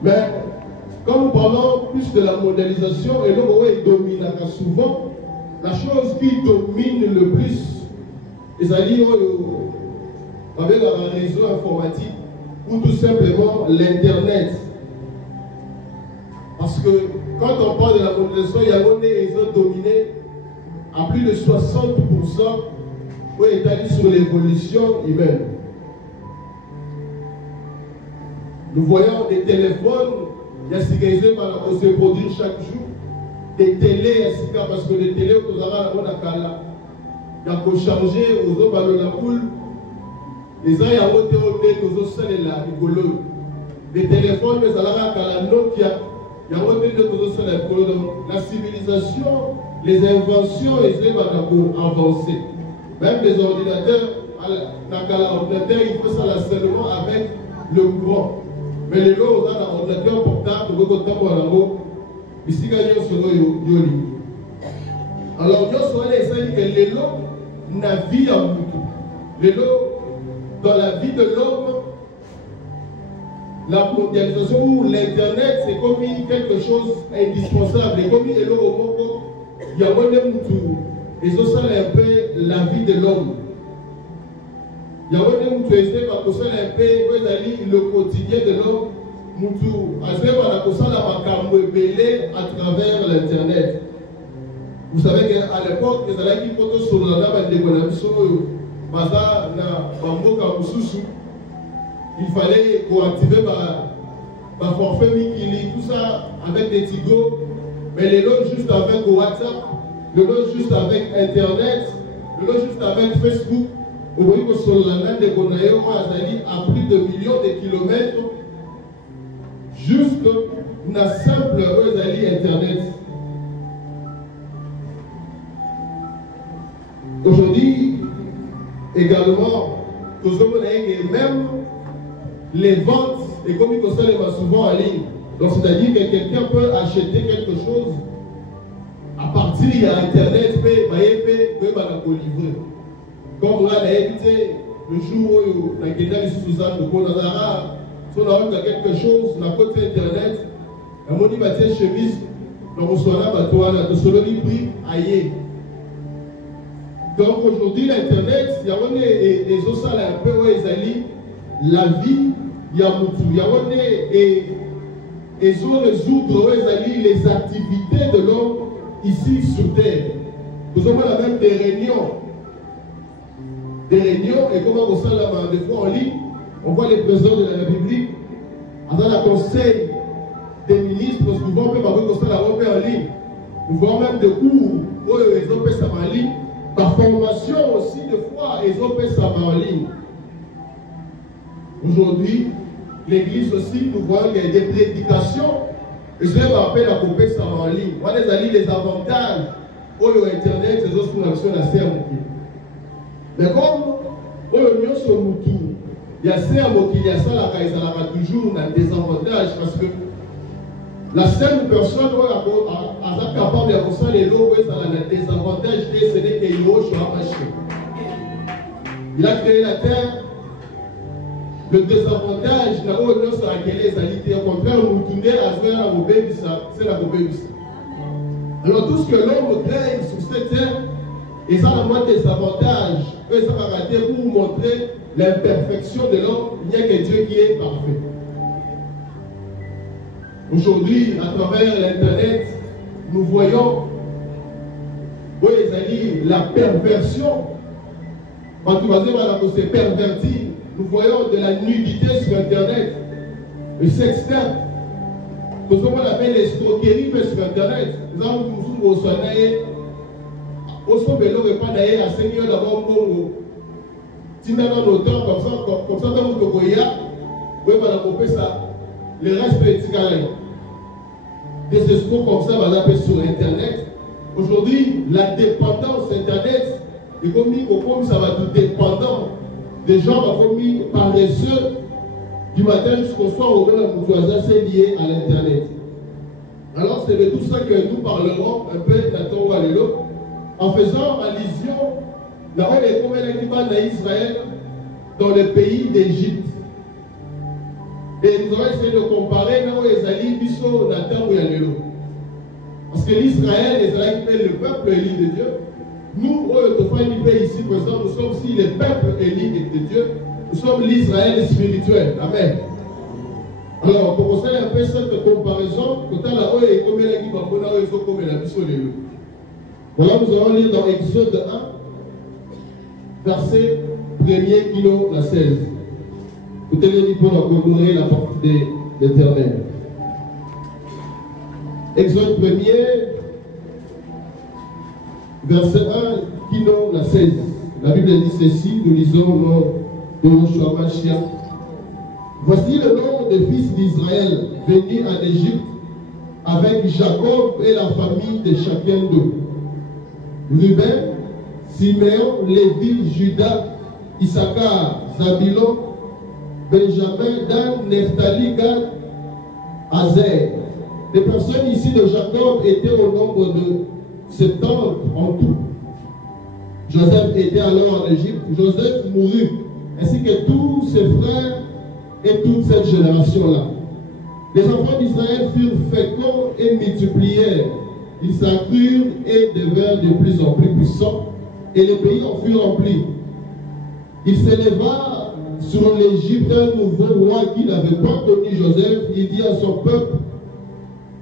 Mais quand nous parlons plus de la mondialisation, et l'homme domine souvent, la chose qui domine le plus, c'est-à-dire avec un réseau informatique ou tout simplement l'Internet. Parce que quand on parle de la mondialisation, il y a des réseaux dominés à plus de 60% où est établi sur l'évolution humaine. Nous voyons des téléphones, il y a ce qui se produit chaque jour, des télés, parce que les télés, il y a changer aux autres ballons la poule, les gens y a voté au nez, nous autres seuls là, rigolo. Les téléphones, mais ça l'a la Nokia, il y a voté nous autres seuls rigolo. Donc la civilisation, les inventions, ils sont avancées. Même les ordinateurs, l'ordinateur, il faut ça là seulement avec le courant. Mais les lots, on a un ordinateur portable, on va avoir un mot. Ici, il sur le alors, nous sommes que les lots naviguent en beaucoup. Les lots, dans la vie de l'homme, la mondialisation ou l'Internet, c'est comme quelque chose d'indispensable. Et comme il y a un tout. Et ça, c'est un peu la vie de l'homme. Il y a un peu le quotidien de l'homme. À travers l'Internet. Vous savez qu'à l'époque, les gens qui sont sur il fallait activer ma forfait Mikili, tout ça avec des Tigo, mais les lots juste avec WhatsApp, le lot juste avec Internet, le lot juste avec Facebook. Vous voyez que sur la main de Gonaïo, à plus de millions de kilomètres, juste une simple Internet. Aujourd'hui, également, même les ventes, et comme il conseille souvent en ligne, donc c'est-à-dire que quelqu'un peut acheter quelque chose à partir d'Internet, peut livrer. Comme on a le jour où on a Suzanne de Konazara, si on a quelque chose, on a côté Internet, on a dit chemise, donc on a prix ailleurs. Donc aujourd'hui, l'Internet, il y a des choses un peu où la vie, il y a beaucoup. Il y a des choses résoudre les activités de l'homme ici sur Terre. Nous avons même des réunions. Et comment on sait là, des fois en ligne, on voit les présidents de la République, dans le conseil des ministres, souvent on peut avoir en ligne. Nous voyons même des cours où ils ont fait ça en ligne. Par formation aussi, des fois, ils ont fait ça en ligne. Aujourd'hui, l'église aussi, nous voyons qu'il y a des prédications. Et je vais rappeler la couper ça en ligne. On a les avantages où Internet, les autres fonctions la serre. Mais comme nous sommes il y a ça, il y a ça, toujours des désavantages parce que la seule personne qui est capable de faire ça, les lots, ça a des désavantages, c'est qu'il il a créé la terre. Le désavantage, au contraire, nous tournons à c'est la bébé. Alors tout ce que l'homme crée sur cette terre, et ça a moins des avantages, et ça va rater pour vous montrer l'imperfection de l'homme, il n'y a que Dieu qui est parfait. Aujourd'hui, à travers l'Internet, nous voyons la perversion. Quand tu vas dire que c'est perverti, nous voyons de la nudité sur Internet, le sextape. Nous avons l'escroquerie sur Internet. Nous avons au soleil. Au sommet, nous n'avons pas d'ailleurs à 5 heures d'abord Congo. Si nous avons nos temps comme ça, comme nous avons ça, le reste peut être des escrocs comme ça, sur Internet. Aujourd'hui, la dépendance Internet est comme ça va être dépendant. Des gens vont commis paresseux du matin jusqu'au soir au moment c'est lié à l'Internet. Alors c'est de tout ça que nous parlerons un peu en faisant allusion à Israël dans le pays d'Égypte. Et nous allons essayer de comparer les alliés Bisso, Nathan ou Yalélo. Parce que l'Israël, le peuple élu de Dieu, nous, ici présents, nous sommes aussi le peuple élu de Dieu. Nous sommes l'Israël spirituel. Amen. Alors, pour commencer un peu cette comparaison, voilà, nous allons lire dans Exode 1, verset 1er kilo la 16. Vous tenez pour honorer la porte de l'Éternel. Exode 1er, verset 1, kilo la 16. La Bible dit ceci, nous lisons au nom de Yoshua Mashiach. Voici le nom des fils d'Israël venus en Égypte avec Jacob et la famille de chacun d'eux. Ruben, Siméon, Lévi, Judas, Issachar, Zabulon, Benjamin, Dan, Nephtali, Gad, Azer. Les personnes ici de Jacob étaient au nombre de 70 en tout. Joseph était alors en Égypte. Joseph mourut, ainsi que tous ses frères et toute cette génération-là. Les enfants d'Israël furent féconds et multiplièrent. Ils s'accrurent et devinrent de plus en plus puissants, et le pays en fut rempli. Il s'éleva sur l'Égypte un nouveau roi qui n'avait pas connu Joseph. Il dit à son peuple: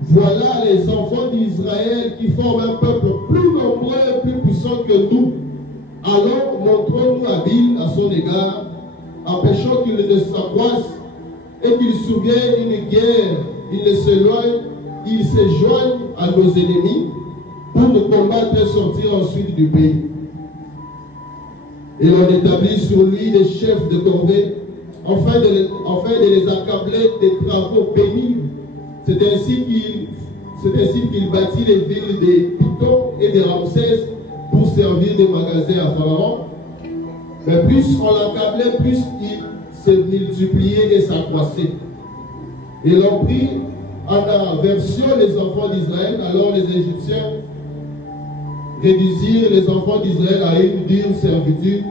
voilà les enfants d'Israël qui forment un peuple plus nombreux et plus puissant que nous. Alors montrons-nous habiles à son égard, empêchons qu'il ne s'accroisse et qu'il souvienne une guerre. Il se joigne à nos ennemis pour nous combattre et sortir ensuite du pays. Et on établit sur lui des chefs de corvée, afin de les accabler des travaux pénibles. C'est ainsi qu'il bâtit les villes des Python et des Ramsès pour servir de magasins à Pharaon. Mais plus on l'accablait, plus il se multipliait et s'accroissait. Et l'on prit en aversion les enfants d'Israël. Alors les Égyptiens réduisirent les enfants d'Israël à une dure servitude,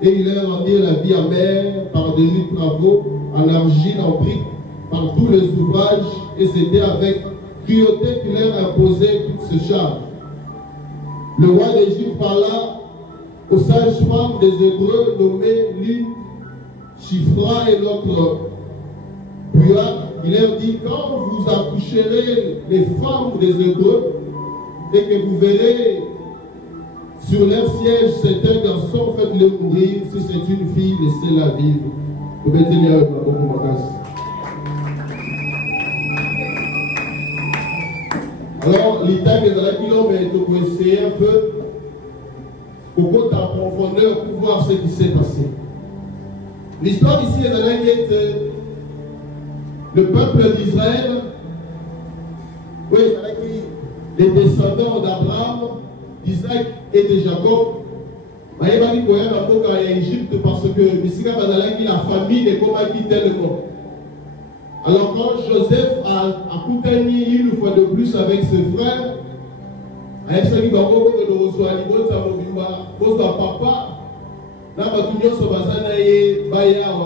et ils leur rendirent la vie amère par de rudes travaux, en argile, en briques, par tous les ouvrages, et c'était avec cruauté qu'il leur imposait toutes ces charges. Le roi d'Égypte parla aux sages-femmes des Hébreux, nommées l'une Shifra et l'autre Puah. Il leur dit: quand vous accoucherez les femmes des Hébreux et que vous verrez sur leur siège c'est un garçon, faites-le mourir. Si c'est une fille, laissez-la vivre. Vous mettez bien avec ma bonne vacances. Alors, l'État que dans la kilomètre, vous essayez un peu pour côté en profondeur pour voir ce qui s'est passé. L'histoire ici est dans la quête. Le peuple d'Israël, oui, les descendants d'Abraham, d'Isaac et de Jacob, ils ont été en Égypte parce que la famille est comme tellement. Alors quand Joseph a coupé une fois de plus avec ses frères,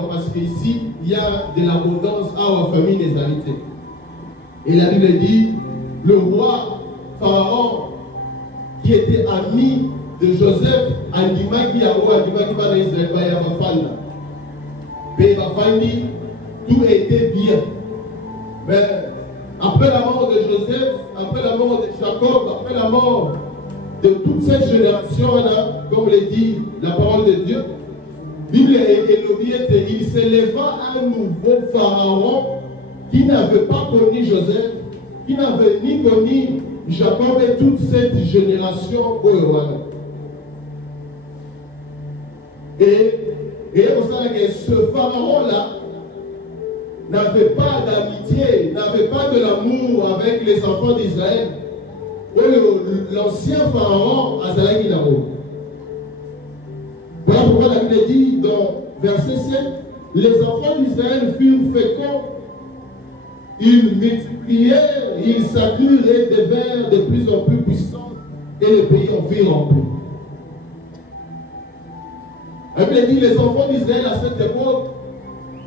parce qu'ici, il y a de l'abondance à la famille des habités. Et la Bible dit, le roi Pharaon, qui était ami de Joseph, tout était bien. Mais après la mort de Joseph, après la mort de Jacob, après la mort de toute cette génération-là, comme le dit la parole de Dieu, il s'éleva un nouveau pharaon qui n'avait pas connu Joseph, qui n'avait ni connu Jacob et toute cette génération au roi. Et vous savez que ce pharaon-là n'avait pas d'amitié, n'avait pas de l'amour avec les enfants d'Israël. l'ancien pharaon Azalaki Naro. Voilà pourquoi la Bible dit dans verset 7, les enfants d'Israël furent féconds, ils multiplièrent, ils s'accrurent et devinrent de plus en plus puissants, et le pays en fut rempli. La Bible dit les enfants d'Israël à cette époque,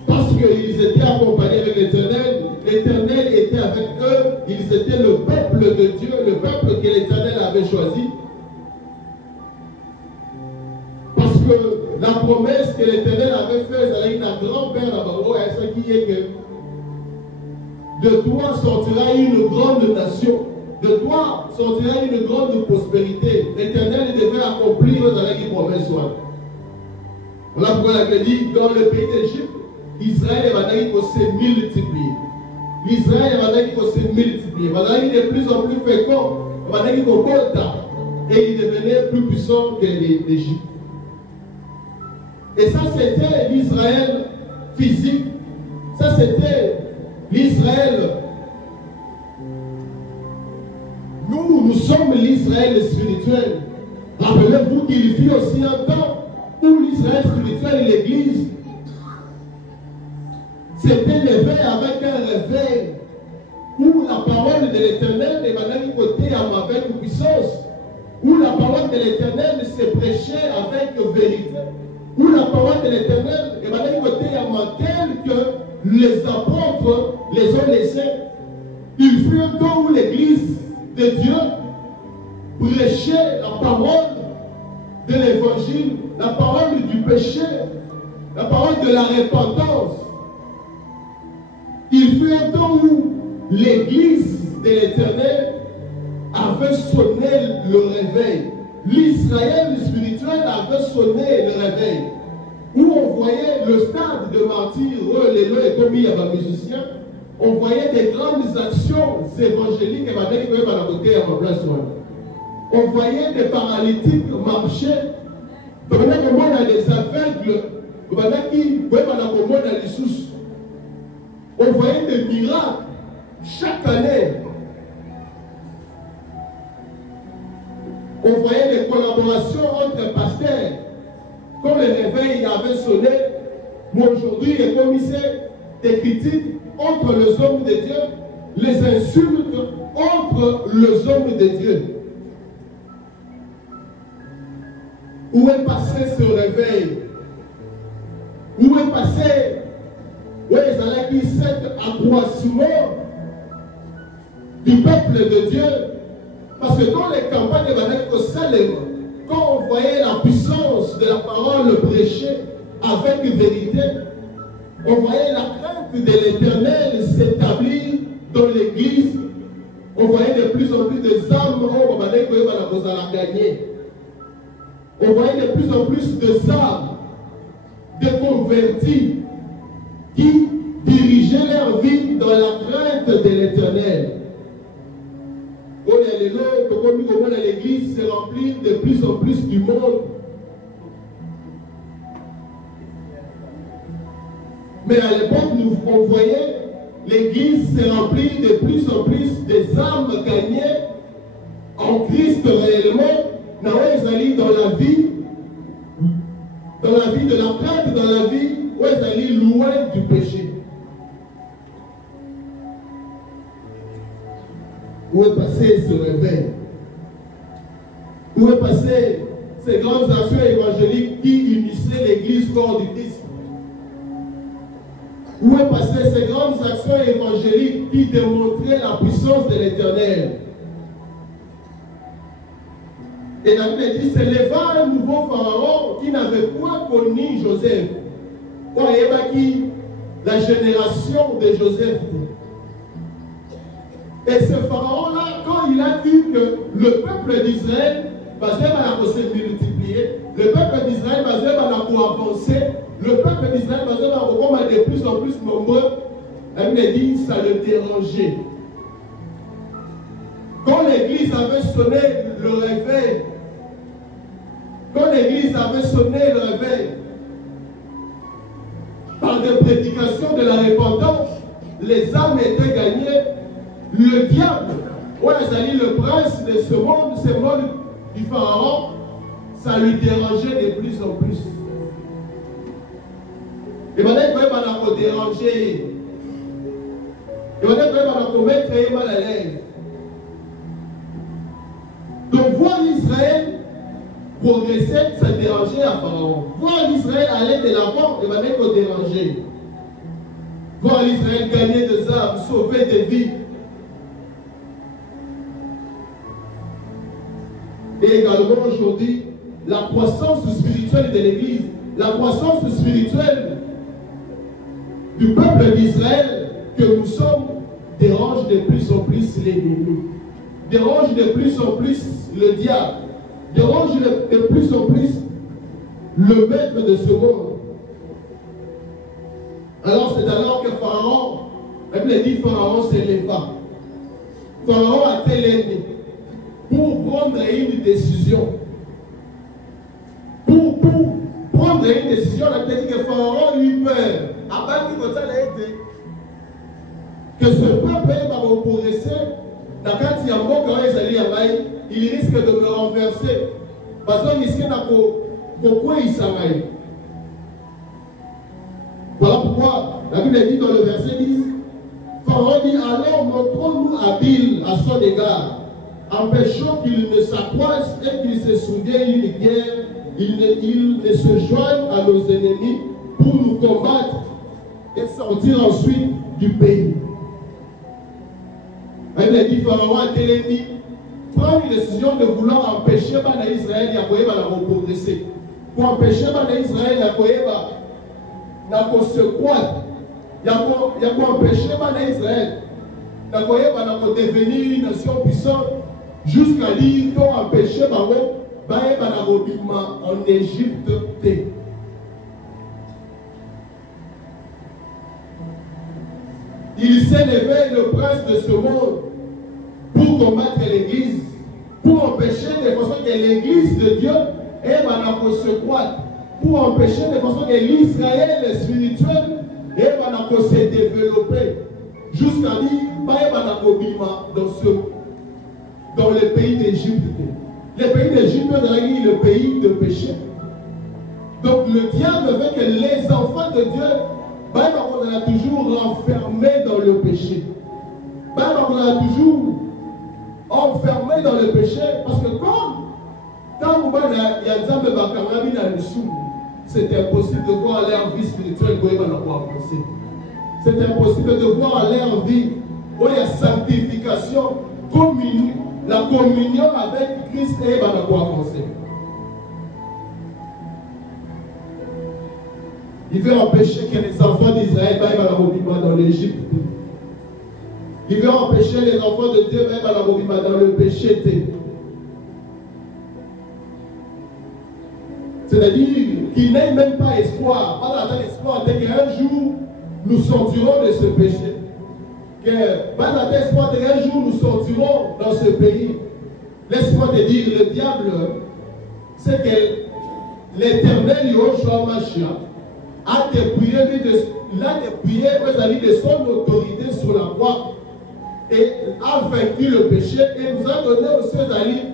parce qu'ils étaient accompagnés avec l'Éternel, l'Éternel était avec eux, ils étaient le peuple de Dieu, le peuple que l'Éternel avait choisi. Parce que la promesse que l'Éternel avait faite avec un grand-père d'Abaro, c'est ce qui est que de toi sortira une grande nation, de toi sortira une grande prospérité. L'Éternel devait accomplir dans la promesse. Voilà pourquoi la Bible dit dans le pays d'Égypte, Israël va se multiplier. L'Israël va se multiplier. Va de plus en plus fécond. Va et il devenait plus puissant que l'Égypte. Et ça, c'était l'Israël physique. Ça, c'était l'Israël. Nous sommes l'Israël spirituel. Rappelez-vous qu'il fut aussi un temps où l'Israël spirituel et l'Église s'était levé avec un réveil où la parole de l'Éternel est maintenant côté avec puissance, où la parole de l'Éternel se prêchait avec vérité, où la parole de l'Éternel est maintenant côté tel que les apôtres les ont laissés. Il fut un temps où l'Église de Dieu prêchait la parole de l'Évangile, la parole du péché, la parole de la repentance. Il fut un temps où l'Église de l'Éternel avait sonné le réveil. L'Israël spirituel avait sonné le réveil. Où on voyait le stade de martyrs, les lois et commis à un musicien, on voyait des grandes actions évangéliques avec la côté à ma place. On voyait des paralytiques marcher. Pendant que moi, on a des aveugles, pendant qui, on a des sous. On voyait des miracles chaque année. On voyait des collaborations entre pasteurs. Quand le réveil avait sonné, moi aujourd'hui, les commissaires des critiques entre les hommes de Dieu, les insultes entre les hommes de Dieu. Où est passé ce réveil? Où est passé cet accroissement du peuple de Dieu? Parce que quand les campagnes de au Salem, quand on voyait la puissance de la parole prêchée avec vérité, on voyait la crainte de l'Éternel s'établir dans l'Église. On voyait de plus en plus de âmes à gagner. On voyait de plus en plus de âmes, de convertis, qui dirigeaient leur vie dans la crainte de l'Éternel. L'Église se remplit de plus en plus du monde. Mais à l'époque, on voyait l'Église se remplir de plus en plus des âmes gagnées en Christ réellement. Dans la vie de la crainte, dans la vie où ils allaient loin du péché. Où est passé ce réveil? Où est passé ces grandes actions évangéliques qui unissaient l'Église corps du Christ? Où est passé ces grandes actions évangéliques qui démontraient la puissance de l'Éternel? Et la Bible dit, c'est leva un nouveau pharaon qui n'avait point connu Joseph. La génération de Joseph. Et ce pharaon-là, quand il a vu que le peuple d'Israël va se multiplier, le peuple d'Israël va avancer, le peuple d'Israël va être de plus en plus nombreux, il me dit, ça le dérangeait. Quand l'Église avait sonné le réveil, par des prédications de la repentance, les âmes étaient gagnées. Le diable Ouais, c'est le prince de ce monde du pharaon, ça lui dérangeait de plus en plus. Et maintenant, il va déranger. Et maintenant, il va mettre mal à l'aise. Donc, voir l'Israël progresser, ça dérangeait à Pharaon. Voir l'Israël aller de l'avant, il va mettre déranger. Voir l'Israël gagner des âmes, sauver des vies. Et également aujourd'hui, la croissance spirituelle de l'Église, la croissance spirituelle du peuple d'Israël que nous sommes dérange de plus en plus l'ennemi, dérange de plus en plus le diable, dérange de plus en plus le maître de ce monde. Alors c'est alors que Pharaon, la Bible dit Pharaon s'éleva. Pharaon a tel pour prendre une décision. Pour prendre une décision, la Bible dit que Pharaon eut peur. Que ce peuple va progresser, il risque de me renverser. Parce qu'il risque de Israël. Voilà pourquoi la Bible dit dans le verset 10, Pharaon dit, alors montrons-nous habiles à son égard, empêchons qu'il ne s'accroisse et qu'il se souvienne une guerre, il ne se joigne à nos ennemis pour nous combattre et sortir ensuite du pays. Elle dit, Pharaon a l'ennemi, prend une décision de vouloir empêcher Israël de progresser. Pour empêcher Israël de se croire, il y a empêcher Israël de devenir une nation puissante jusqu'à dire qu'on empêcher en Égypte. Il s'est levé le prince de ce monde pour combattre l'Église, pour empêcher de façon que l'Église de Dieu se croître, pour empêcher de façon que l'Israël spirituel se développer, jusqu'à dire dans le pays d'Égypte. Le pays d'Égypte est le pays de péché. Donc le diable veut que les enfants de Dieu on a toujours enfermé dans le péché. On a toujours enfermé dans le péché parce que quand c'est impossible de voir leur vie spirituelle avancer. C'est impossible de voir leur vie où il y a sanctification, la communion avec Christ et avancer. Il veut empêcher que les enfants d'Israël aillent dans l'Égypte. Il veut empêcher les enfants de Dieu aillent dans le péché. C'est-à-dire qu'il n'ait même pas espoir. Pas l'espoir qu'un jour nous sortirons de ce péché. Pas l'espoir qu'un jour nous sortirons dans ce pays. Laisse-moi te dire, le diable, c'est que l'Éternel Yoshua Mashiach a dépouillé de son autorité sur la croix et a vaincu le péché et nous a donné aussi aux alliés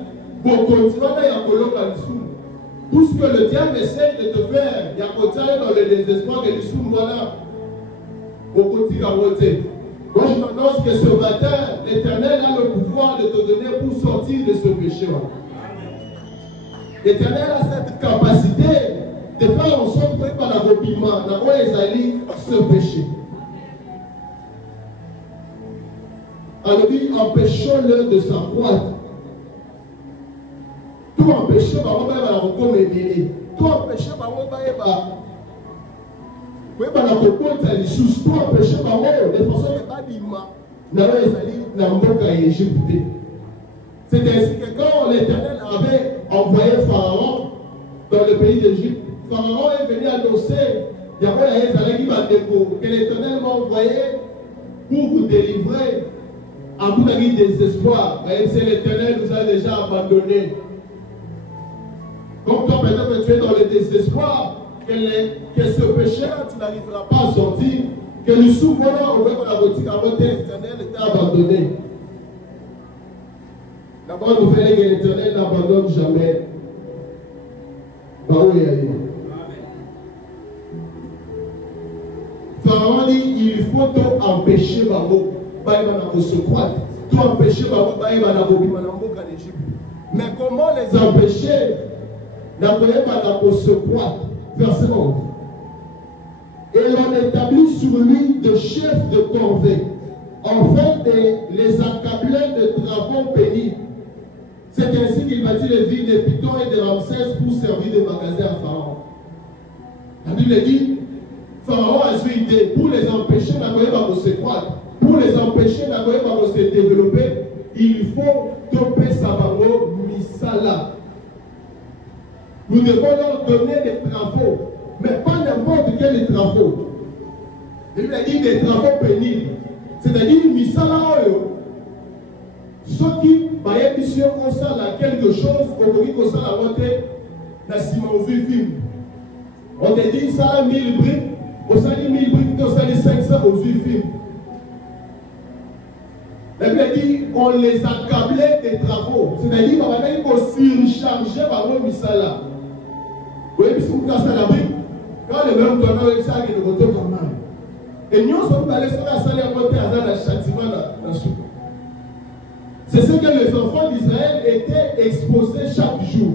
pour continuer à colorer tout ce que le diable essaie de te faire, il y a continué dans le désespoir de l'issue, voilà, au quotidien. Moi je t'annonce que ce matin, l'Éternel a le pouvoir de te donner pour sortir de ce péché. L'Éternel a cette capacité de faire en sorte que par l'accomplissement, d'abord les alliés se péché. Alors dit, empêchons-le de s'accroître. Tout empêcher, on va la recommander. Tout empêcher, on va la recommander les choses. Tout empêcher, on va de façon c'est ainsi que quand l'Éternel avait envoyé Pharaon dans le pays d'Égypte, Pharaon est venu annoncer que l'Éternel m'a envoyé pour vous délivrer à bout d'un désespoir. C'est l'Éternel nous a déjà abandonnés. Comme toi, peut-être tu es dans le désespoir, que ce péché-là, tu n'arriveras pas à sortir, que le souverain, on va la boutique à voter, l'Éternel t'a abandonné. La bonne nouvelle est que l'Éternel n'abandonne jamais. Pharaon dit il faut empêcher Babo, Baïba se croire, tout empêcher Babo, Baïba en Égypte. Mais comment les empêcher de se croire? Verset 11. Et l'on établit sur lui de chefs de corvée, afin de les accabler de travaux pénibles. C'est ainsi qu'il bâtit les villes de Python et de Ramsès pour servir de magasin à Pharaon. La Bible dit, Pharaon a su idée pour les empêcher de se croître, pour les empêcher de se développer, il faut topper Sabaro Misala. Nous devons leur donner des travaux, mais pas n'importe quels travaux. La Bible dit des travaux pénibles. C'est-à-dire, Misala, ceux qui baillent mission comme ça, quelque chose, comme ça, la montée, la ciment vif. On te dit ça, 1000 briques, on s'en dit 1000 briques, on s'en dit 500 aux vif. La Bible dit, on les accablait des travaux. C'est-à-dire, on va surcharger par le Misala. Vous voyez, puisqu'on casse la brique, quand le même donneur est ça, il est de retour comme mal. Et nous sommes allés sur la salle à côté à la châtiment dans la soupe. C'est ce que les enfants d'Israël étaient exposés chaque jour.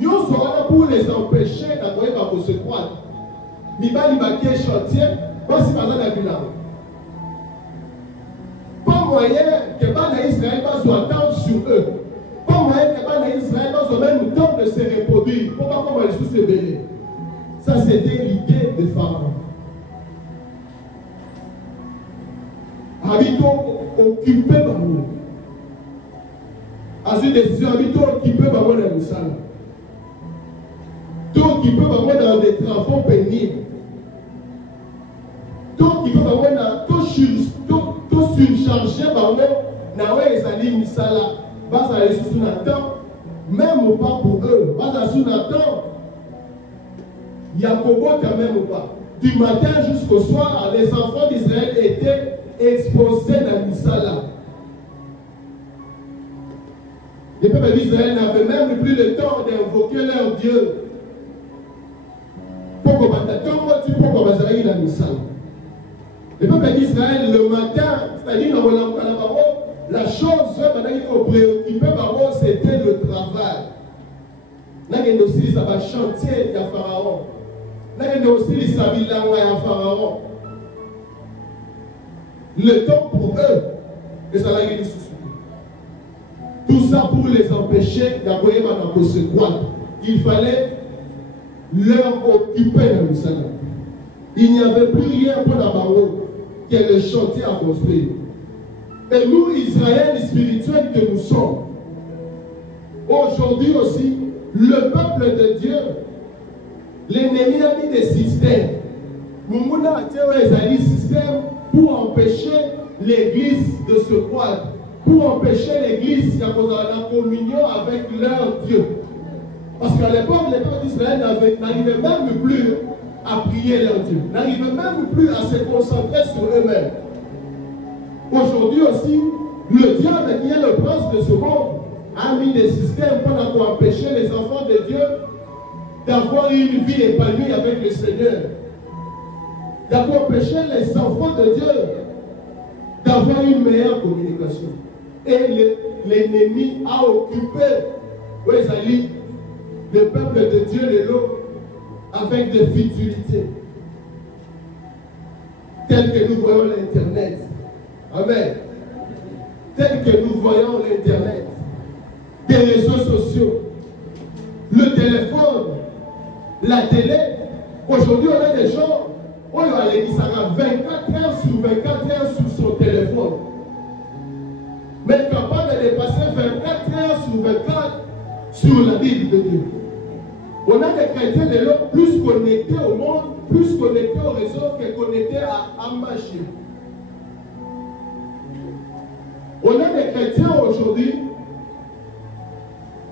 Nous sommes là pour les empêcher d'avoir se croire. Ni pas ni baquer chantier, pas si par la bilan. Pas moyen que les Israël va attendre sur eux. Pas moyen que les Israël va même temps de se reproduire. Pourquoi comment ils sont sévérés? Ça c'était l'idée de Pharaon. Habitons occupés par nous. À cette décision, habitons occupés par moi dans le salon. Tout occupés par moi dans des travaux pénibles. Tout occupés par moi dans tout surchargé par moi dans les alliés misala. Bas à les sous Nathan, même pas pour eux. Bas à sous Nathan, Yacobo quand même pas. Du matin jusqu'au soir, les enfants d'Israël étaient exposés dans Misala. Les peuples d'Israël n'avaient même plus le temps d'invoquer leur Dieu. Pourquoi dans Misala? Les peuples d'Israël, le matin, c'est-à-dire la chose qui nous préoccupait, c'était le travail. Là, il y a aussi un chantier de Pharaon. Là, il y a aussi un bilan de Pharaon. Le temps pour eux, et ça l'a été souci. Tout ça pour les empêcher d'avoir se croire. Il fallait leur occuper dans le salon. Il n'y avait plus rien pour d'abord que le chantier à construire. Et nous, Israël spirituels que nous sommes, aujourd'hui aussi, le peuple de Dieu, l'ennemi a mis des systèmes. Nous avons des systèmes pour empêcher l'église de se croire, pour empêcher l'église d'avoir la communion avec leur Dieu. Parce qu'à l'époque, les peuples d'Israël n'arrivaient même plus à prier leur Dieu, n'arrivaient même plus à se concentrer sur eux-mêmes. Aujourd'hui aussi, le diable qui est le prince de ce monde a mis des systèmes pour empêcher les enfants de Dieu d'avoir une vie épanouie avec le Seigneur, d'avoir empêché les enfants de Dieu d'avoir une meilleure communication. Et l'ennemi a occupé le peuple de Dieu de l'eau avec des futilités telles que nous voyons l'Internet. Amen. Telles que nous voyons l'Internet, des réseaux sociaux, le téléphone, la télé. Aujourd'hui, on a des gens, on a l'église, ça a 24 heures sur 24 heures sur son téléphone. Mais capable de dépasser 24 heures sur 24 sur la Bible de Dieu. On a des chrétiens de l'autre plus connectés au monde, plus connectés au réseau que connectés à Machi. On a des chrétiens aujourd'hui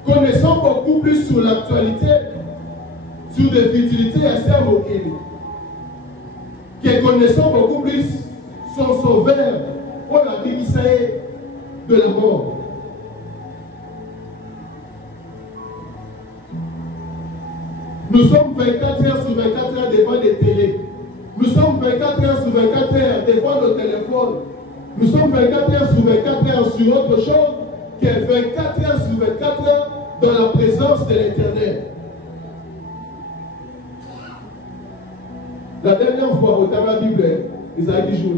connaissant beaucoup plus sur l'actualité, sur des futilités assez moquées, qui connaissant beaucoup plus son sauveur, on a dit de la mort. Nous sommes 24 heures sur 24 heures devant des télés. Nous sommes 24 heures sur 24 heures devant nos téléphones. Nous sommes 24 heures sur 24 heures sur autre chose que 24 heures sur 24 heures dans la présence de l'Éternel. La dernière fois, au temps de la Bible, Isaïe dit jour.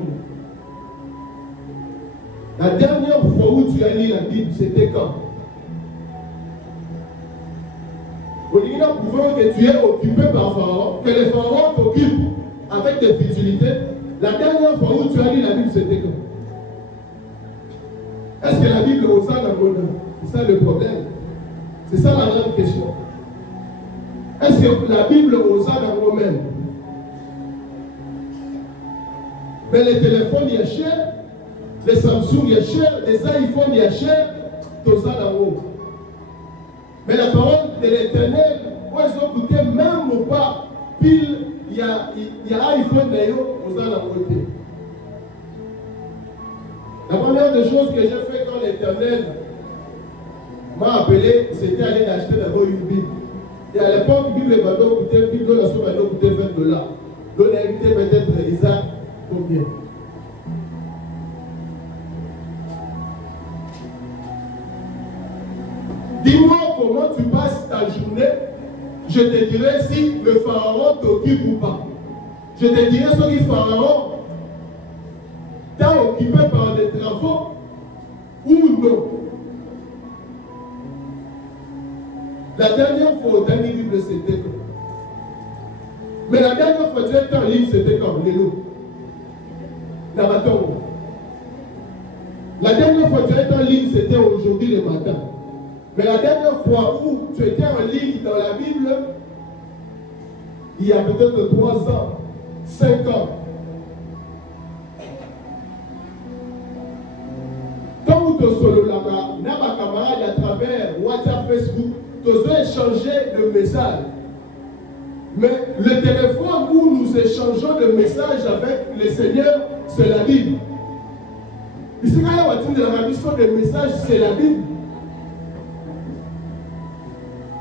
La dernière fois où tu as lu la Bible, c'était quand? Au lieu de prouver que tu es occupé par Pharaon, que les pharaons t'occupent avec des futilités, la dernière fois où tu as lu la Bible, c'était quand? Est-ce que la Bible osa dans mon âme? C'est ça le problème. C'est ça la grande question. Est-ce que la Bible osa dans mon âme? Mais les téléphones, il y a cher, les Samsung, il y a cher, les iPhones, il y a cher, tout ça dans haut. Mais la parole de l'Éternel, où ils ont coûté même ou pas, pile, il y a iPhone d'ailleurs, aux gens dans côté. La première des choses que j'ai fait quand l'Éternel m'a appelé, c'était aller acheter d'abord une Bible. Et à l'époque, Bible et Bado coûtait, Bible la somme Bado coûtait 20 $. L'on a évité peut-être Isaac combien? Dis-moi comment tu passes ta journée, je te dirai si le pharaon t'occupe ou pas. Je te dirai si le pharaon t'a occupé par des travaux ou non. La dernière fois, dans les Bibles, c'était quand? Mais la dernière fois, tu étais en ligne, c'était quand? La dernière fois, tu étais en ligne, c'était aujourd'hui le matin. Mais la dernière fois où tu étais en ligne dans la Bible, il y a peut-être 3 ans, 5 ans. Quand vous te solo là-bas, ma camarade à travers WhatsApp, Facebook, tu as échangé le message. Mais le téléphone où nous échangeons le message avec le Seigneur, c'est la Bible. Ici, quand il y a de la mission de message, c'est la Bible.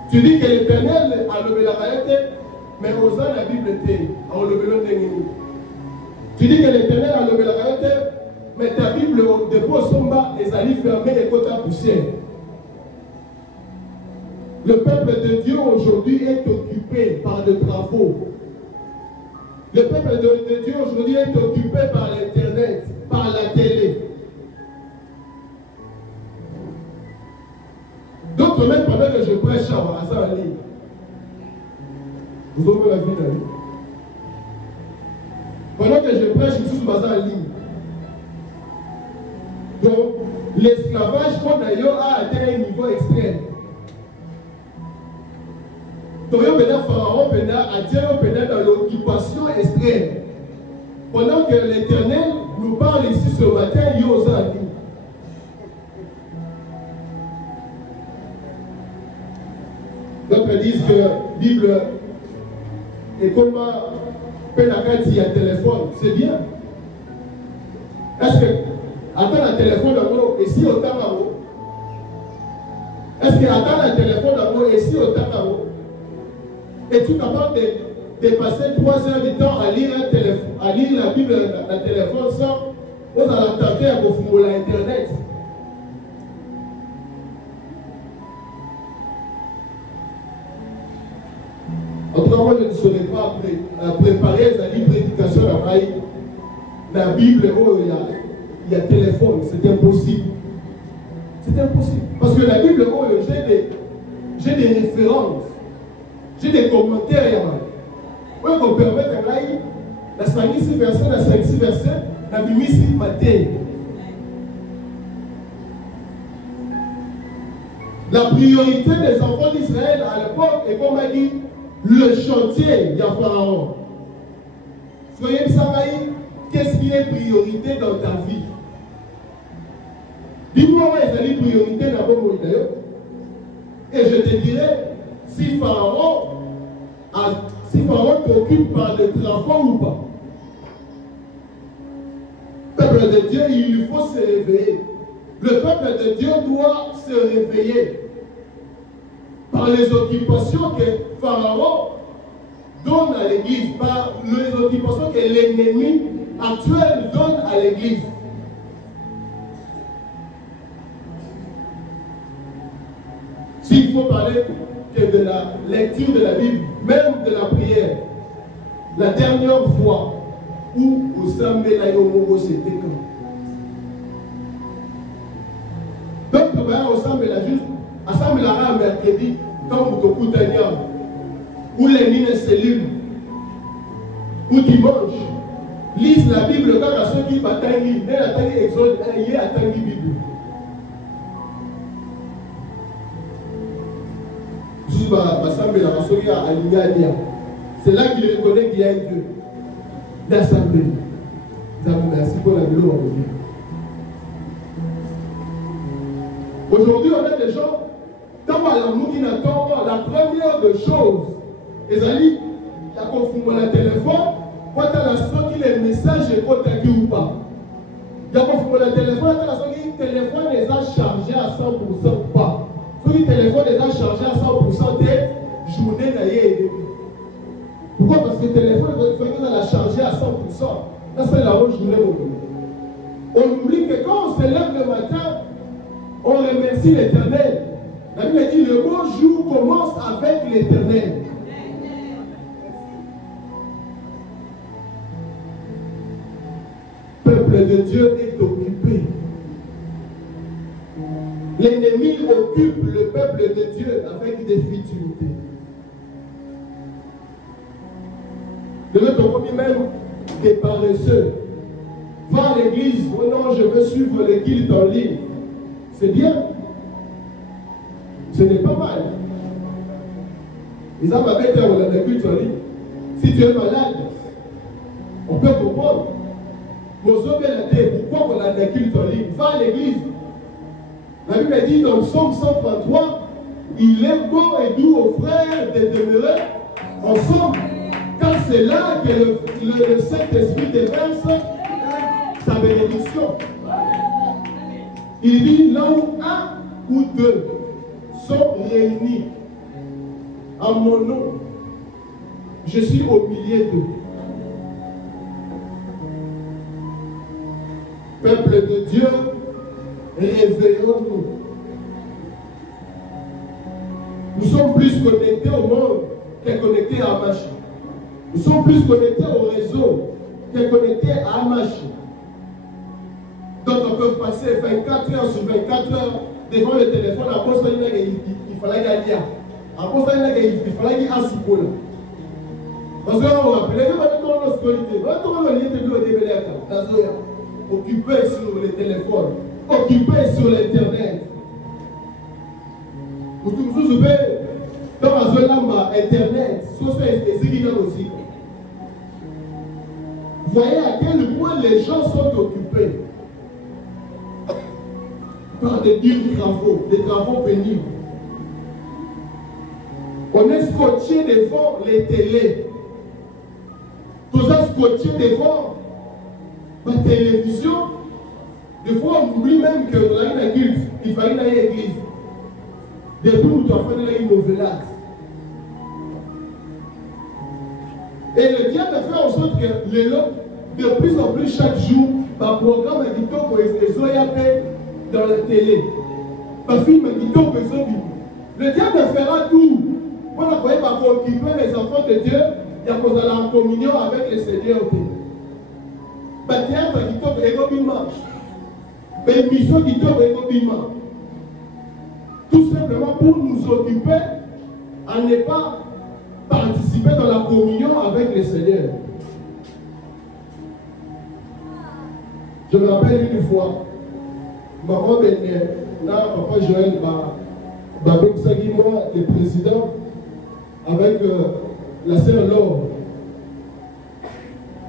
Tu dis que l'Éternel a levé la variété, mais aux la Bible était en levé le dernier. Tu dis que l'Éternel a levé la variété, mais ta Bible au dépôt somba les alliés fermés et côté poussière. Le peuple de Dieu aujourd'hui est occupé par des travaux. Le peuple de Dieu aujourd'hui est occupé par l'Internet, par la télé. D'autres même pendant que je prêche à ça en ligne. Vous ouvrez la vie là. Pendant que je prêche, je suis basé en ligne. Donc, l'esclavage qu'on d'ailleurs a atteint un niveau extrême. Donc, il y a Pharaon dans l'occupation extrême. Pendant que l'Éternel nous parle ici ce matin, il y a aux amis. D'autres disent que la Bible est comme il y a téléphone. C'est bien. Est-ce que, attends un téléphone d'abord, et si au temps là-haut? Est-ce que attends un téléphone d'abord, et si au temps là-haut? Es-tu capable de passer 3 heures de temps à lire un téléphone, à lire la Bible dans le téléphone sans vous allez tenter à vous Internet? En tout cas, moi, je ne serais pas préparé à une prédication dans la Bible où il y a téléphone. C'est impossible. C'est impossible. Parce que la Bible, j'ai des références. J'ai des commentaires. Oui, on permet la 56 versets, la 56 versets, la Bible matin. La priorité des enfants d'Israël à l'époque est comme a dit le chantier de Pharaon. Soyez savez, qu'est-ce qui est priorité dans ta vie? Dis-moi, où est la priorité dans vos mots d'ailleurs? Et je te dirai, si Pharaon t'occupe par des travaux ou pas. Le peuple de Dieu, il faut se réveiller. Le peuple de Dieu doit se réveiller par les occupations que Pharaon donne à l'église, par les occupations que l'ennemi actuel donne à l'église. S'il faut parler que de la lecture de la Bible, même de la prière, la dernière fois où au Sambela Yomogo c'était quand? Donc, on va au Sambela juste, à Sambela mercredi, quand vous t'occupez ou les mines cellules, ou dimanche, lisent la Bible quand à ceux qui bataillent, mais la taille exode, il y a la Bible. C'est là qu'il reconnaît qu'il y a un Dieu d'assemblée. Merci pour la vidéo. Aujourd'hui, on a des gens, tant à l'amour qui n'attend pas, la première des choses, les amis, la confondre le téléphone, quand tu as la sorte qui les messages et quand tu ou pas. Il y a confondre le téléphone, quand tu as la sorte qui le téléphone les a chargés à 100% ou pas. Si le téléphone les a chargés à 100%, tes journées n'aillent. Pourquoi? Parce que le téléphone, il faut la charger à 100%. Ça, c'est la haute journée. On oublie que quand on se lève le matin, on remercie l'Éternel. La Bible dit le beau jour commence avec l'Éternel. Le peuple de Dieu est occupé. L'ennemi occupe le peuple de Dieu avec des futilités. De l'autre côté même, des paresseux. Va à l'église, oh non, je veux suivre les guides en ligne. C'est bien. Ce n'est pas mal. Ils ont avec la culte en ligne. Si tu es malade, on peut comprendre. Pourquoi on a la culte en ligne? Va à l'église. La Bible dit dans le psaume 133, il est bon et doux aux frères de demeurer ensemble. Car c'est là que le Saint-Esprit déverse sa bénédiction. Il dit là où un ou deux sont réunis en mon nom, je suis au milieu d'eux. Peuple de Dieu, réveillons-nous. Nous sommes plus connectés au monde que connectés à Amashi. Nous sommes plus connectés au réseau que connectés à Amashi. Donc on peut passer 24 heures sur 24 heures devant le téléphone. À cause de il fallait qu'il y ait. À cause de il fallait qu'il y ait un soukola. Parce qu'on rappelle, occupé sur les téléphones, occupé sur l'internet. Vous savez, dans la zone internet, aussi. Voyez à quel point les gens sont occupés par des travaux pénibles. On est scotché devant les télés. Tout ça scotché devant la télévision. Des fois, on oublie même que dans la culte, il fallait aller à l'église. Depuis où tu as fait une novelade. Et le diable a fait en sorte que les lots, de plus en plus chaque jour, par programme qui tombe pour les dans la télé. Par film qui tombe pour les. Le diable fera tout. On a pas occuper les enfants de Dieu, il y a qu'on a en communion avec le Seigneur. Le théâtre qui tombe égoïsement. Les missions qui tombent égoïsement. Tout simplement pour nous occuper à ne pas participer dans la communion avec le Seigneur. Je me rappelle une fois, maman Benet, là, papa Joël, Babou Sagui, moi, le président, avec la sœur Laure.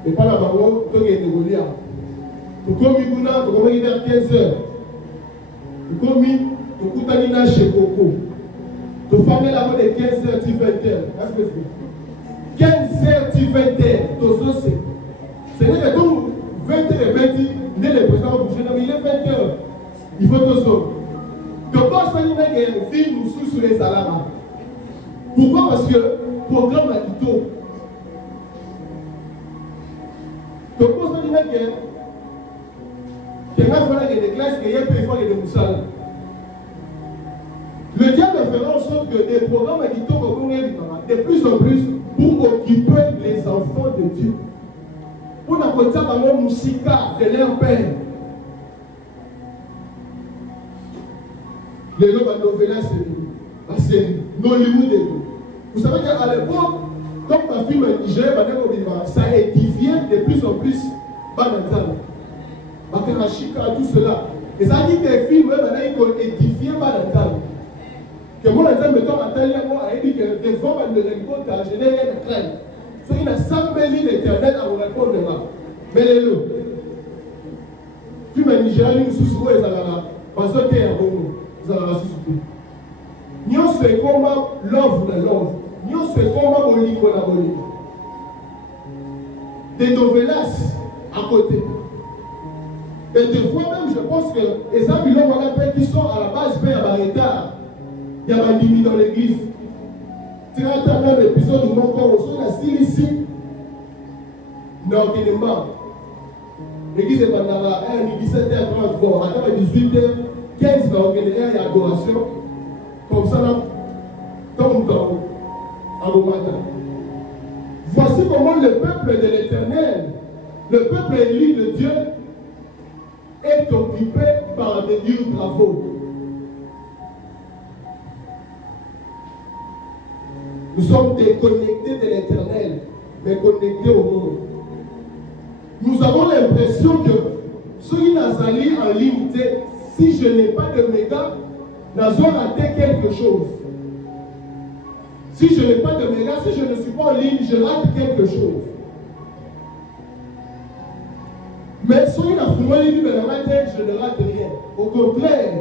Et pas la maman, tout est déroulé. Tout comme il y a vers 15 heures. Tout comme il y a chez Coco. Tout famille là de 15 heures, tu 20 heures. 15 heures, tu 20 heures. C'est-à-dire que comme 20 heures et 20 heures, il est le président de il est 20 heures. Il faut tout ça. Donc, quand ça y est, il y a sur les salades. Pourquoi? Parce que le programme a quitté. Donc, pour ça, il y a des classes qui sont des Moussala. Le diable fera en sorte que des programmes qui tombent de plus en plus pour occuper les enfants de Dieu. Pour la côté de Moussika de leur père. Les gens vont noveller la série. Vous savez qu'à l'époque, comme ma fille m'a dit, ça édifiait de plus en plus Banatan. Bakarashika, tout cela. Et ça dit que les filles, ils ont édifié Banatan. Que moi, je me donne à tel moment, elle dit que devant le rencontre, je n'ai rien de craindre. So, il a 100 000 l'éternel à vous répondre là. Mais les loups. Puis, ma Nigéria, nous sous-souhait, ils allaient parce que t'es un bon, ils allaient sous-souhait. Nous sommes comme l'offre de l'offre. Nous sommes comme le livre de la bonne. Des novelas à côté. Et des fois même, je pense que les amis qui sont à la base, mais à Barreta, il y a un limite dans l'église. Tu as entendu l'épisode où mon corps au la style ici. Non, qui n'est pas. L'église est pendant la 17h30, bon, attends, 18h15, il va organiser une adoration. Comme ça, là, comme dans le matin. Voici comment le peuple de l'Éternel, le peuple élu de Dieu, est occupé par des durs travaux. Nous sommes déconnectés de l'Éternel, mais connectés au monde. Nous avons l'impression que ceux qui n'ont en limité, si je n'ai pas de méga, nous avons raté quelque chose. Si je n'ai pas de méga, si je ne suis pas en ligne, je rate quelque chose. Mais si on a fumé l'île de la matin, je ne rate rien. Au contraire,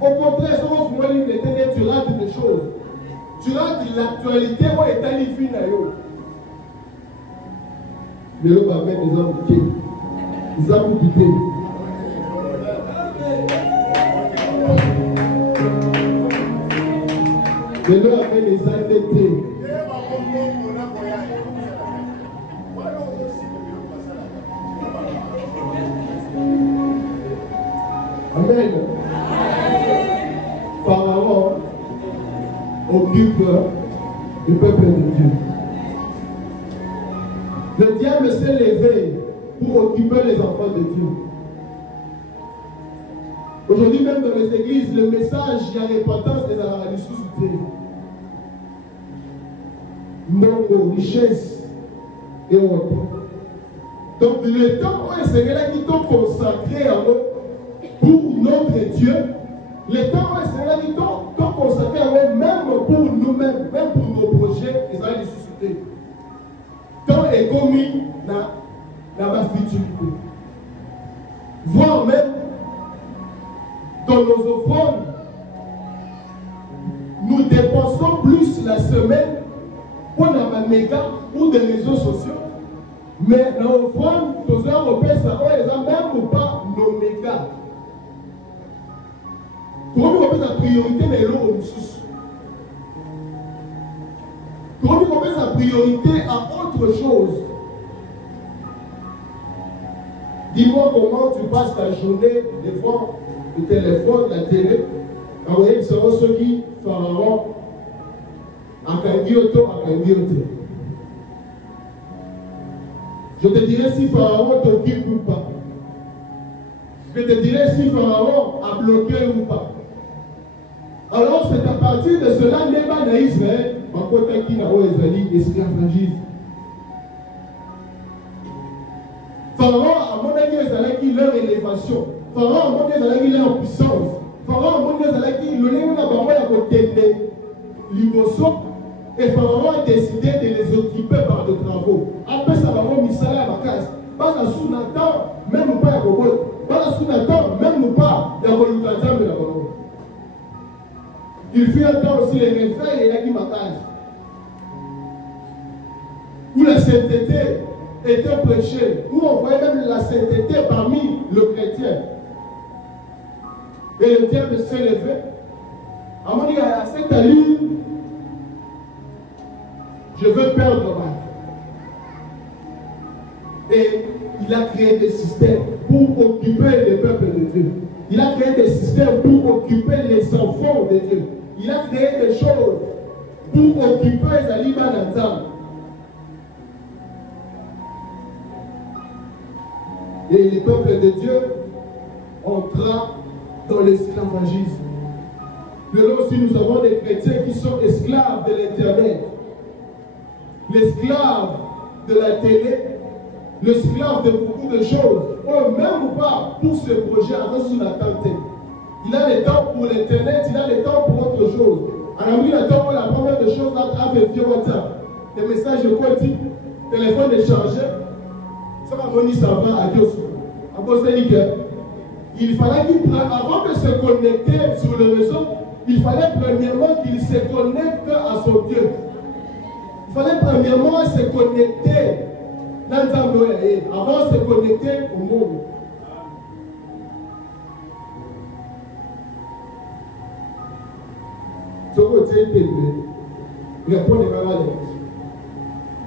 si on a fumé l'île de la matin, tu rates des choses. Tu rates l'actualité où est allé finir. Le loup va mettre des hommes piqués. Des hommes piqués. Le loup va mettre des endettés. Amen. Pharaon occupe le peuple de Dieu. Le diable s'est levé pour occuper les enfants de Dieu. Aujourd'hui, même dans les églises, le message, il y a repentance des arabe sous-soutés. Nombre, richesse et autres. Donc, le temps où c'est là qui sont consacrés à nous pour notre Dieu, le temps où c'est là qui sont consacrés à nous, même pour nous-mêmes, même pour nos projets, ils allaient sous-soutés. Tant est commis dans ma futurité. Voire même dans nos offrandes, nous dépensons plus la semaine pour la méga ou des réseaux sociaux. Mais dans l'offrande, nous avons repéré ça, on même ou pas nos mégas. Comment nous repérons la priorité mais l'eau au sous. Comment nous repérons la priorité à autre chose. Dis-moi comment tu passes ta journée devant le téléphone, la télé, envoyer ceux qui feront à Kangioto. Je te dirai si Pharaon t'occupe ou pas. Je te dirai si Pharaon a bloqué ou pas. Alors c'est à partir de cela, n'est pas dans Israël, en côté qui n'a pas esclavagisme. Pharaon a mon avis, qui leur élévation. Pharaon a mon avis, leur puissance. Pharaon a mon avis, le lien n'a pas à côté de l'Imoso. Et Pharaon a décidé de les occuper par des travaux. Après ça, Pharaon a mis ça à la case. Pas à sous-Nathan, même pas à Robot. Pas à sous-Nathan, même pas à Rolukazam de la Pharaon. Il fit un temps aussi les réveils et il a dit ma case. Où la sainteté était prêchée, où on voyait même la sainteté parmi le chrétien. Et le diable s'est levé. À mon avis, à cette allure, je veux perdre ma vie. Et il a créé des systèmes pour occuper le peuple de Dieu. Il a créé des systèmes pour occuper les enfants de Dieu. Il a créé des choses pour occuper les aliments d'Anzam. Et le peuple de Dieu entra dans l'esclavagisme. Là aussi, nous avons des chrétiens qui sont esclaves de l'Internet, l'esclave de la télé, l'esclave de beaucoup de choses. Oh, même ou pas pour ce projet, avant sous la tente. Il a le temps pour l'Internet, il a le temps pour autre chose. Alors, il a le temps pour la première des choses, là, avec vieux WhatsApp. Des messages de quotidien, téléphone échangé. Ça va venir, ça va à Dieu. À cause de il fallait qu'il prenne, avant de se connecter sur le réseau, il fallait premièrement qu'il se connecte à son Dieu. Il fallait premièrement se connecter avant de se connecter au monde. Ce côté est répondre à la question.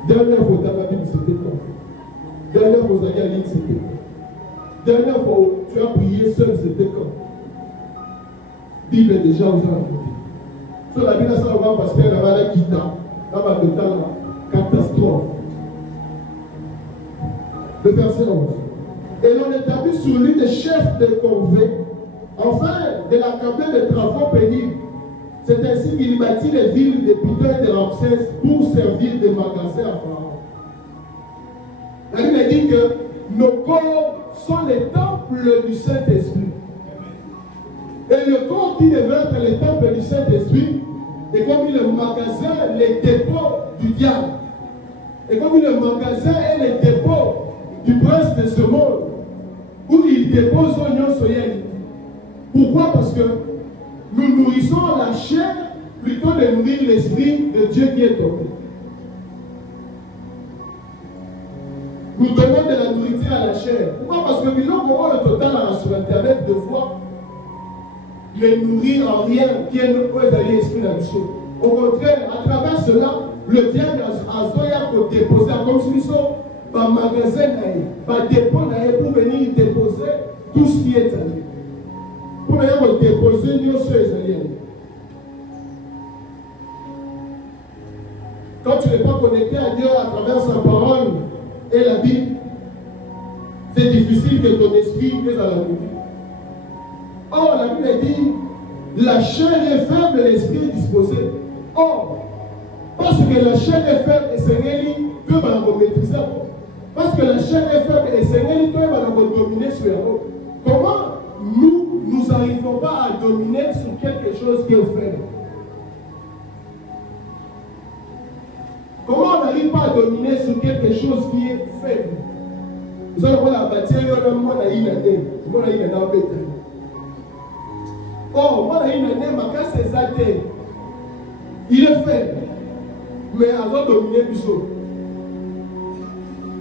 Dernière fois, dans la Bible, c'était quoi? Dernière fois, vous avez dit c'était quoi? Dernière fois, tu as prié seul, c'était quand? Bible est déjà aux alentours. Sur la Bible, ça va parce qu'elle a la guitare. Là, va de temps, catastrophe. Le verset 11. Et l'on établit sur lui des chefs de corvée, enfin de l'accabler de travaux pénibles. C'est ainsi qu'il bâtit les villes de Python et de Ramsès pour servir de magasins à Pharaon. La Bible dit que nos corps sont les temples du Saint-Esprit. Et le corps qui devait être le temple du Saint-Esprit est comme le magasin, les dépôts du diable. Et comme le magasin est le dépôt du prince de ce monde, où il dépose l'oignon soyel. Pourquoi? Parce que nous nourrissons la chair plutôt de nourrir l'esprit de Dieu qui est tombé. Nous donnons de la nourriture à la chair. Pourquoi? Parce que nous avons le total sur Internet de fois les nourrir en rien qui est notre esprit d'habitude. Au contraire, à travers cela, le diable a déposé comme si nous sommes dans un magasin, dans dépôt pour venir déposer tout ce qui est allé. Pour venir déposer nos choses alliés. Quand tu n'es pas connecté à Dieu à travers sa parole et la Bible, c'est difficile que ton esprit soit à la vie. Or, la Bible dit, la chair est faible et l'esprit est disposé. Or, parce que la chair est faible et Seigneur peut la maîtriser. Parce que la chair est faible et Seigneur peut la dominer sur elle. Comment nous n'arrivons pas à dominer sur quelque chose qui est faible? Comment on n'arrive pas à dominer sur quelque chose qui est faible? Nous allons voir la bâtisse, oh, moi, il est faible, mais avant de dominer Bissot.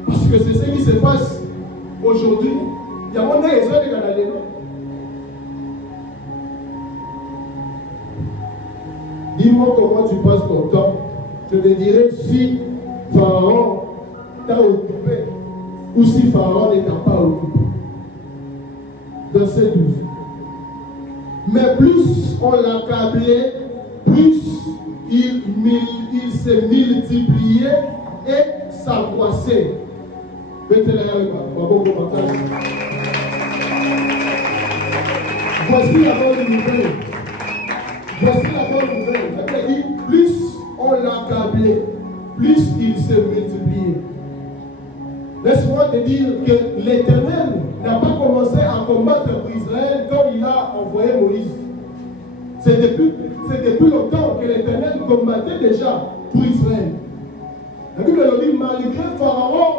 Parce que c'est ce qui se passe aujourd'hui. Il y a mon raison de Canada. Dis-moi comment tu passes ton temps. Je te dirai si Pharaon t'a occupé ou si Pharaon ne t'a pas occupé. Verset 12. Mais plus on l'accablait, plus il se multipliait et s'accroissait. Voici la bonne nouvelle. Voici la bonne nouvelle. Ça veut dire, plus on l'accablait, plus il se multipliait. Laisse-moi te dire que l'Éternel n'a pas commencé à combattre pour Israël quand il a envoyé Moïse. C'est depuis longtemps que l'Éternel combattait déjà pour Israël. La Bible dit, malgré Pharaon,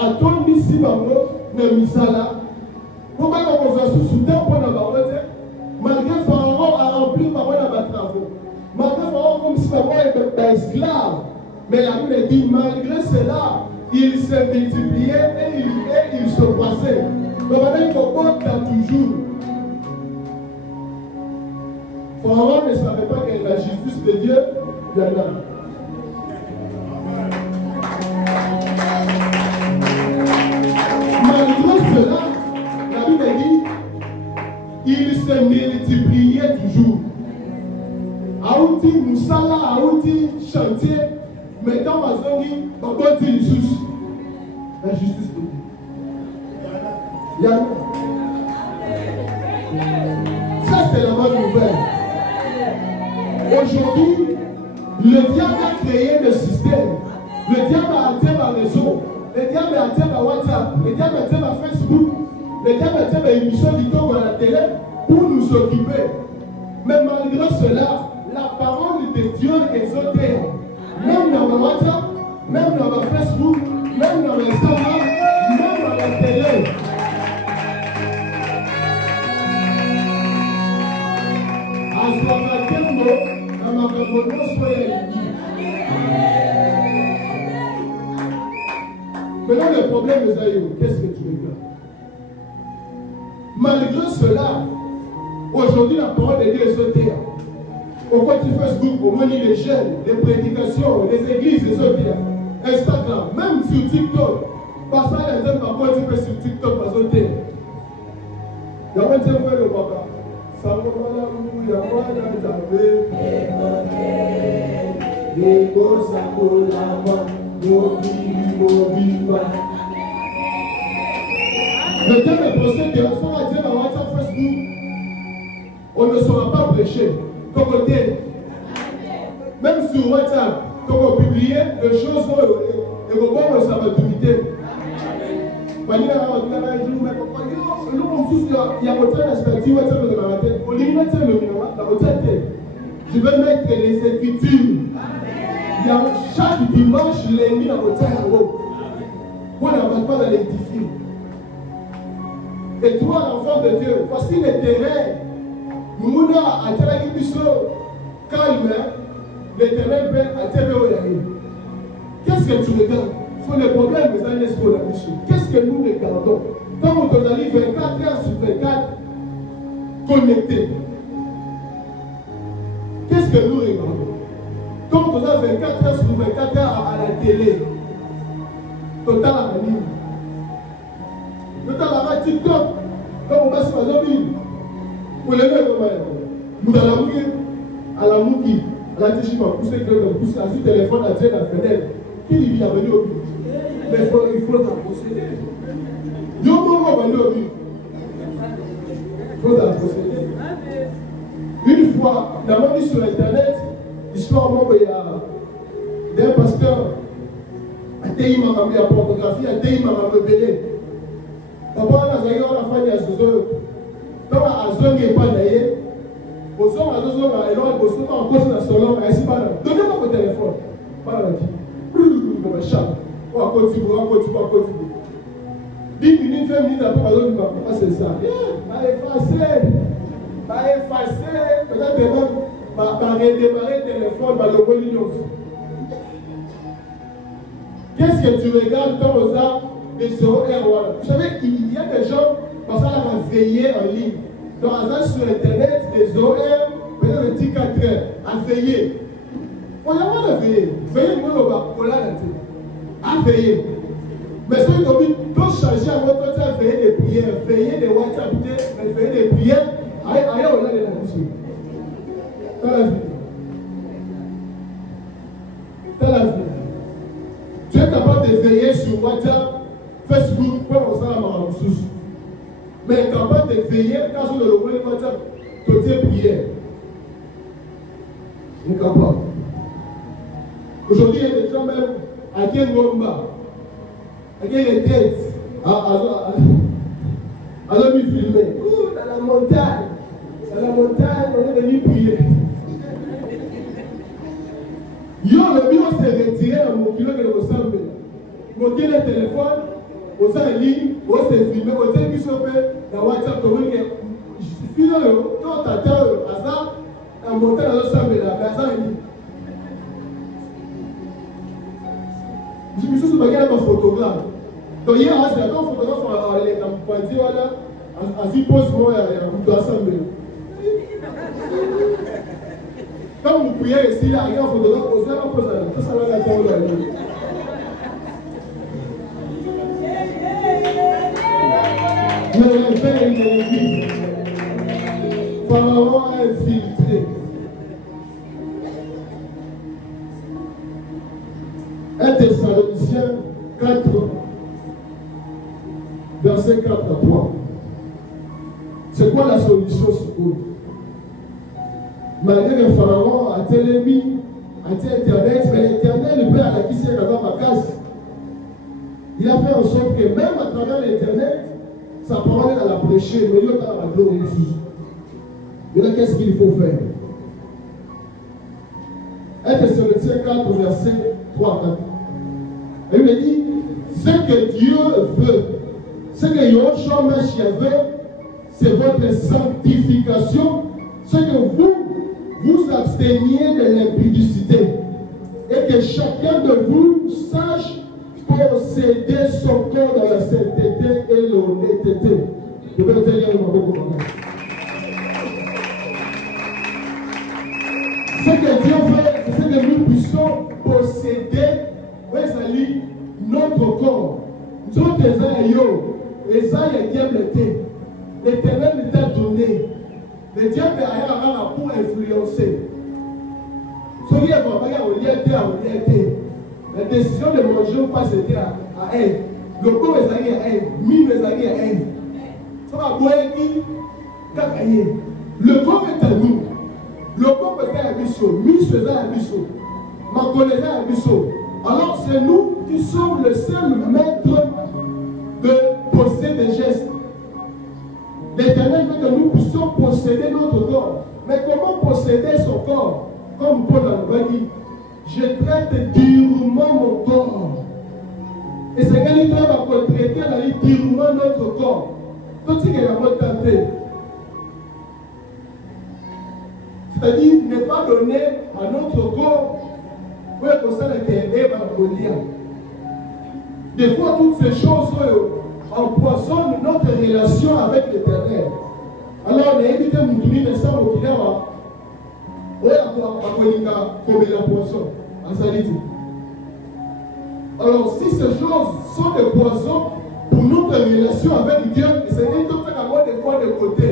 a tombé si ne misala. Pourquoi on va se soutenir pour la barotte? Malgré Pharaon a rempli par les travaux. Malgré Pharaon, comme si Pharaon était esclave. Mais la Bible dit, malgré cela, il se multipliait et il se croissait. Donc maintenant, il faut compter toujours. Pharaon ne savait pas que la justice de Dieu viendra. chantier, mais dans ma zone, ma bonne dit sous. La justice de Dieu. Ça, c'est la bonne nouvelle. Aujourd'hui, le diable a créé le système. Le diable a atteint ma réseau. Le diable a atteint ma WhatsApp. Le diable a atteint ma Facebook. Le diable a atteint ma émission du temps à la télé pour nous occuper. Mais malgré cela, la parole de Dieu est exaltée. Même dans ma WhatsApp, même dans ma Facebook, même dans Instagram, même dans la télé. Maintenant, le problème est qu'est-ce que tu regardes? Malgré cela, aujourd'hui, la parole de Dieu est sautée. Au côté Facebook, au moins les jeunes, les prédications, les églises, les autres, Instagram, même sur TikTok. Parce que les gens par contre, tu peux sur TikTok, pas sauter. Il y a un petit peu le papa. Ça va mal à vous, il y a moi dans ta paix. Les gosses à la main, nos vies. Le temps est pensé que lorsqu'on va dire dans WhatsApp, Facebook, on ne saura pas prêcher. Ton côté, même sur WhatsApp, quand on publie des choses, et on va voir sa maturité. Il y a autant d'aspects WhatsApp de la tête. Je vais mettre les Écritures. Il y a chaque dimanche, je l'ai mis dans votre cerveau. Pour n'avoir pas à l'édifier. Et toi, l'enfant de Dieu, voici les terrains. Mouna a été calme. L'éternel Père a été qu'est-ce que tu regardes? Sur les problèmes des années sur la mission. Qu'est-ce que nous regardons? Quand on est 24 heures sur 24 connectés. Qu'est-ce que nous regardons? Quand on est 24 heures sur 24 heures à la télé. Total à la ligne. Total à la TikTok. Quand on passe sur la zone, pour les mêmes, nous allons à la mouki, à la tichi, à pousser le pousser, à ce téléphone, à dire la fenêtre. Qui lui a venu au but? Mais il faut t'approcher. Yo, mon va venu au but. Il faut t'approcher. Une fois, d'abord vu sur Internet, l'histoire d'un pasteur, a été m'a ramené à pornographie, a été m'a rebellé. Papa, on a fait la fin de la saison. Donc, à zone n'est pas d'ailleurs. Au son, à zone, et là, au son, en cause de la solo, et c'est pas là. Donnez-moi votre téléphone. Pas là, dit. Comme un chat. On va continuer. 10 minutes, 20 minutes après, on va dire, c'est ça. Pas effacer. Peut-être même, redémarrer le téléphone, le religion. Qu'est-ce que tu regardes quand on a des 0 R? Vous savez, il y a des gens, parce qu'on va veiller en ligne. Donc, sur Internet, des 0 R, peut-être 14 heures, à veiller. On a le droit de veiller. Veiller, nous, on va coller la tête. À veiller. Mais ceux qui ont dit, doivent changer à votre temps, veiller des prières, veiller des WhatsApp, veiller des prières. Allez, on a les là-dessus. Dans la vie. Dans la vie. Tu es capable de veiller sur WhatsApp, Facebook, pour on s'en a marre ressources. Mais capable de veiller quand on le voit WhatsApp, côté prière. On est capable. Aujourd'hui, il y a des gens même à quel Ngomba, à quelle tête, à l'homme filmé. Dans la montagne. Dans la montagne, on est venu prier. Yo, le bureau s'est retiré à mon kilo de ressemble. Mon téléphone, on s'est ligne, on s'est filmé, on s'est mis sur la WhatsApp, on s'est dit, je suis là, quand t'attends, à ça, à monter dans le sable, la personne dit. Je me suis dit, je suis photographe. Donc, hier, c'est un photographe, les campagnes, voilà, à 10 poses, moi, à l'ensemble. Quand vous priez ici, là, il y a un photographe, vous avez un pose à la ça va la tombe là. Le réveil de l'église. Pharaon infiltré. 1 Thessaloniciens 4, verset 4 à 3. C'est quoi la solution sur eux? Malgré que Pharaon a télémis, a dit Internet, mais l'Éternel, le Père, qui s'est dans ma case, il a fait en sorte que même à travers l'Internet, sa parole est à la prêcher, mais il est à la glorifier. Et là, qu'est-ce qu'il faut faire? 1 Thessaloniciens 4, verset 3 à 4. Et il me dit, ce que Dieu veut, ce que Yoshua Mashiach veut, c'est votre sanctification, ce que vous absteniez de l'impudicité, et que chacun de vous sache posséder son corps dans la sainteté et l'honnêteté. Je vais te lire le mot. Ce que Dieu veut, c'est que nous puissions posséder notre corps. Nous l'Éternel nous a donné. Le diable a pour influencer. La décision de manger ou pas, c'était à elle. Le corps est à elle. Mime est à elle. Le corps est à nous. Le corps est à Bisso. Miss est à Bisso. Makole est à Bisso. Alors c'est nous qui sommes le seul maître de posséder des gestes. L'Éternel veut que nous puissions posséder notre corps. Mais comment posséder son corps? Comme Paul l'a dit, je traite durement mon corps. Et c'est qu'elle va traiter durement notre corps. Tout ce qu'il a tenté. C'est-à-dire ne pas donner à notre corps pour que ça l'intérêt par le lien. Des fois, toutes ces choses empoisonnent notre relation avec l'Éternel. Alors, on a évité de nous donner ça au Kinawa. Alors, si ces choses sont des poisons pour notre relation avec Dieu, c'est une chose qui a des fois de côté.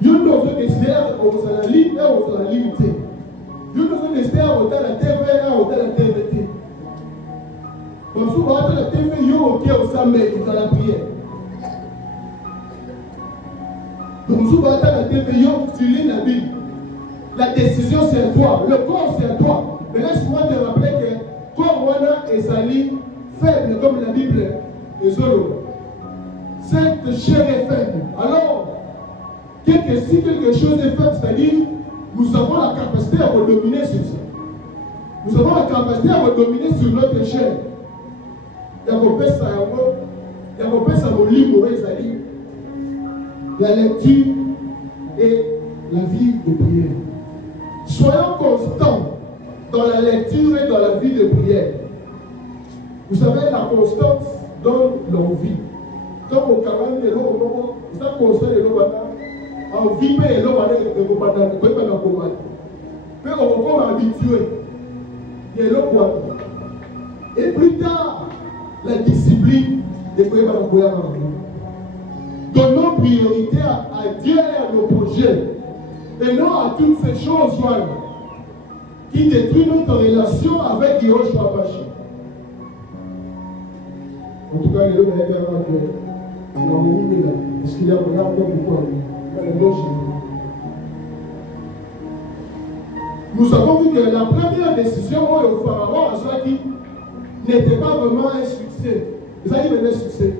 Nous devons décider à la ligne et à la limité. Nous devons décider à la TV et à la TVT. Donc, souvent, la TV, il y a au sommet dans la prière. Donc, souvent, la TV, tu lis la Bible. La décision, c'est à toi. Le corps, c'est à toi. Mais laisse-moi te rappeler que corps, wana et sali, faible comme la Bible est zolo. Cette chair est faible. Alors, si quelque chose est faible, c'est-à-dire, nous avons la capacité à dominer sur ça. Nous avons la capacité à dominer sur notre chair. Il y a un livre, la lecture et la vie de prière. Soyons constants dans la lecture et dans la vie de prière. Vous savez, la constance donne l'envie. Comme au Cameroun, vous êtes constant de l'eau, en vie, mais l'eau, mais on va habitué. Et plus tard, la discipline de donnons priorité à Dieu et à nos projets. Et non à toutes ces choses qui détruisent notre relation avec Yoshua Mashiach. En tout cas, il est là. Parce qu'il y a un arbre pourquoi nous avons vu que la première décision au Pharaon n'était pas vraiment un succès. Vous avez vu un succès.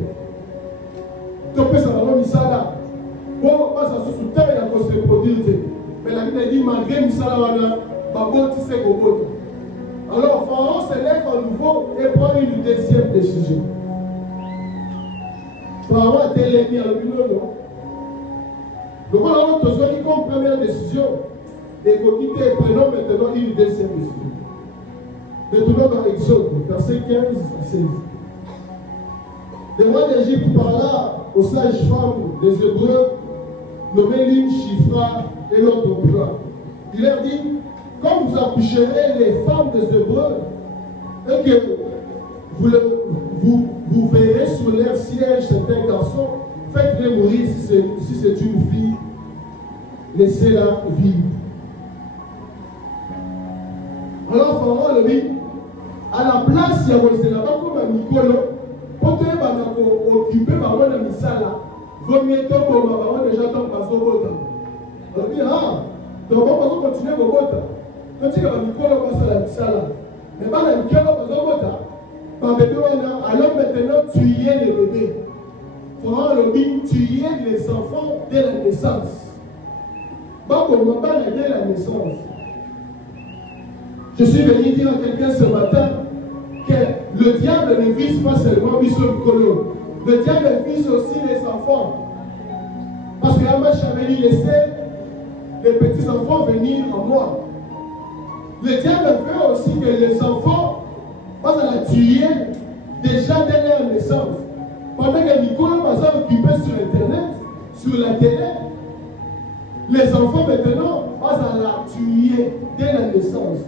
Donc, ça va mis ça là. Bon, pas ça sous terre, il y a qu'on se produire. Mais la Bible dit, malgré Misala, alors, Pharaon se lève à nouveau et prend une deuxième décision. Pharaon a été l'émis à l'opinion. Donc, on a besoin comme première décision. Et qu'on quitte, prenons maintenant une deuxième décision. Retournons dans l'Exode, verset 15 à 16. Le roi d'Égypte parla aux sages-femmes des Hébreux, nommées Lim, Shifra et l'autre plat. Il leur dit, quand vous accoucherez les femmes des Hébreux, et que vous verrez sur leur siège certains garçons, faites-les mourir si c'est une fille, laissez-la vivre. Alors Pharaon le dit, à la place, il y a comme un Nicolo, pour que tu occupé par moi dans Misala, vaut mieux que tu déjà ton passo bota. On dit, ah, donc on va continuer au bota. Quand tu as un Nicolo, passe à la Misala. Mais pas la Nicolo, passe au bota. Alors maintenant, tu y es les bébés. Pharaon le dit, tu y es les enfants dès la naissance. Pas comme pas dès la naissance. Je suis venu dire à quelqu'un ce matin que le diable ne vise pas seulement Bissot-Nicolo. Le diable vise aussi les enfants. Parce que Amash avait dit laisser les petits enfants venir en moi. Le diable veut aussi que les enfants passent à la tuer déjà dès leur naissance. Pendant que Nicolas va s'occuper sur Internet, sur la télé, les enfants maintenant passent à la tuer dès la naissance.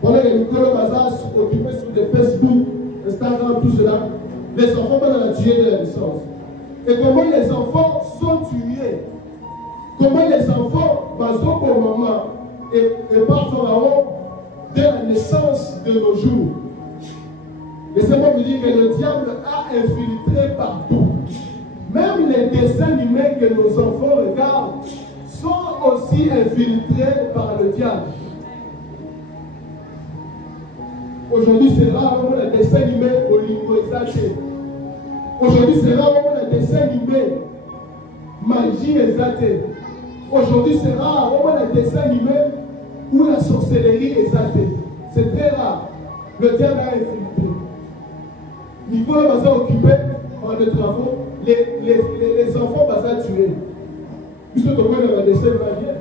Pendant que Nicolas va s'occuper sur des Facebook, Instagram, tout cela, les enfants passent à la tuer dès la naissance. Et comment les enfants sont tués? Comment les enfants vont pour maman et par Pharaon dès la naissance de nos jours? Laissez-moi vous dire que le diable a infiltré partout. Même les dessins animés que nos enfants regardent sont aussi infiltrés par le diable. Aujourd'hui, c'est rare les dessins animés au linguisation. Aujourd'hui, c'est rare les dessins animés magie exaltée. Aujourd'hui, c'est rare les dessins animés où la sorcellerie exaltée. C'est très rare. Le diable a infiltré. Nicolas va s'occuper par les travaux, les enfants vont s'en tuer. Puisque tu vois dans le dessin malien,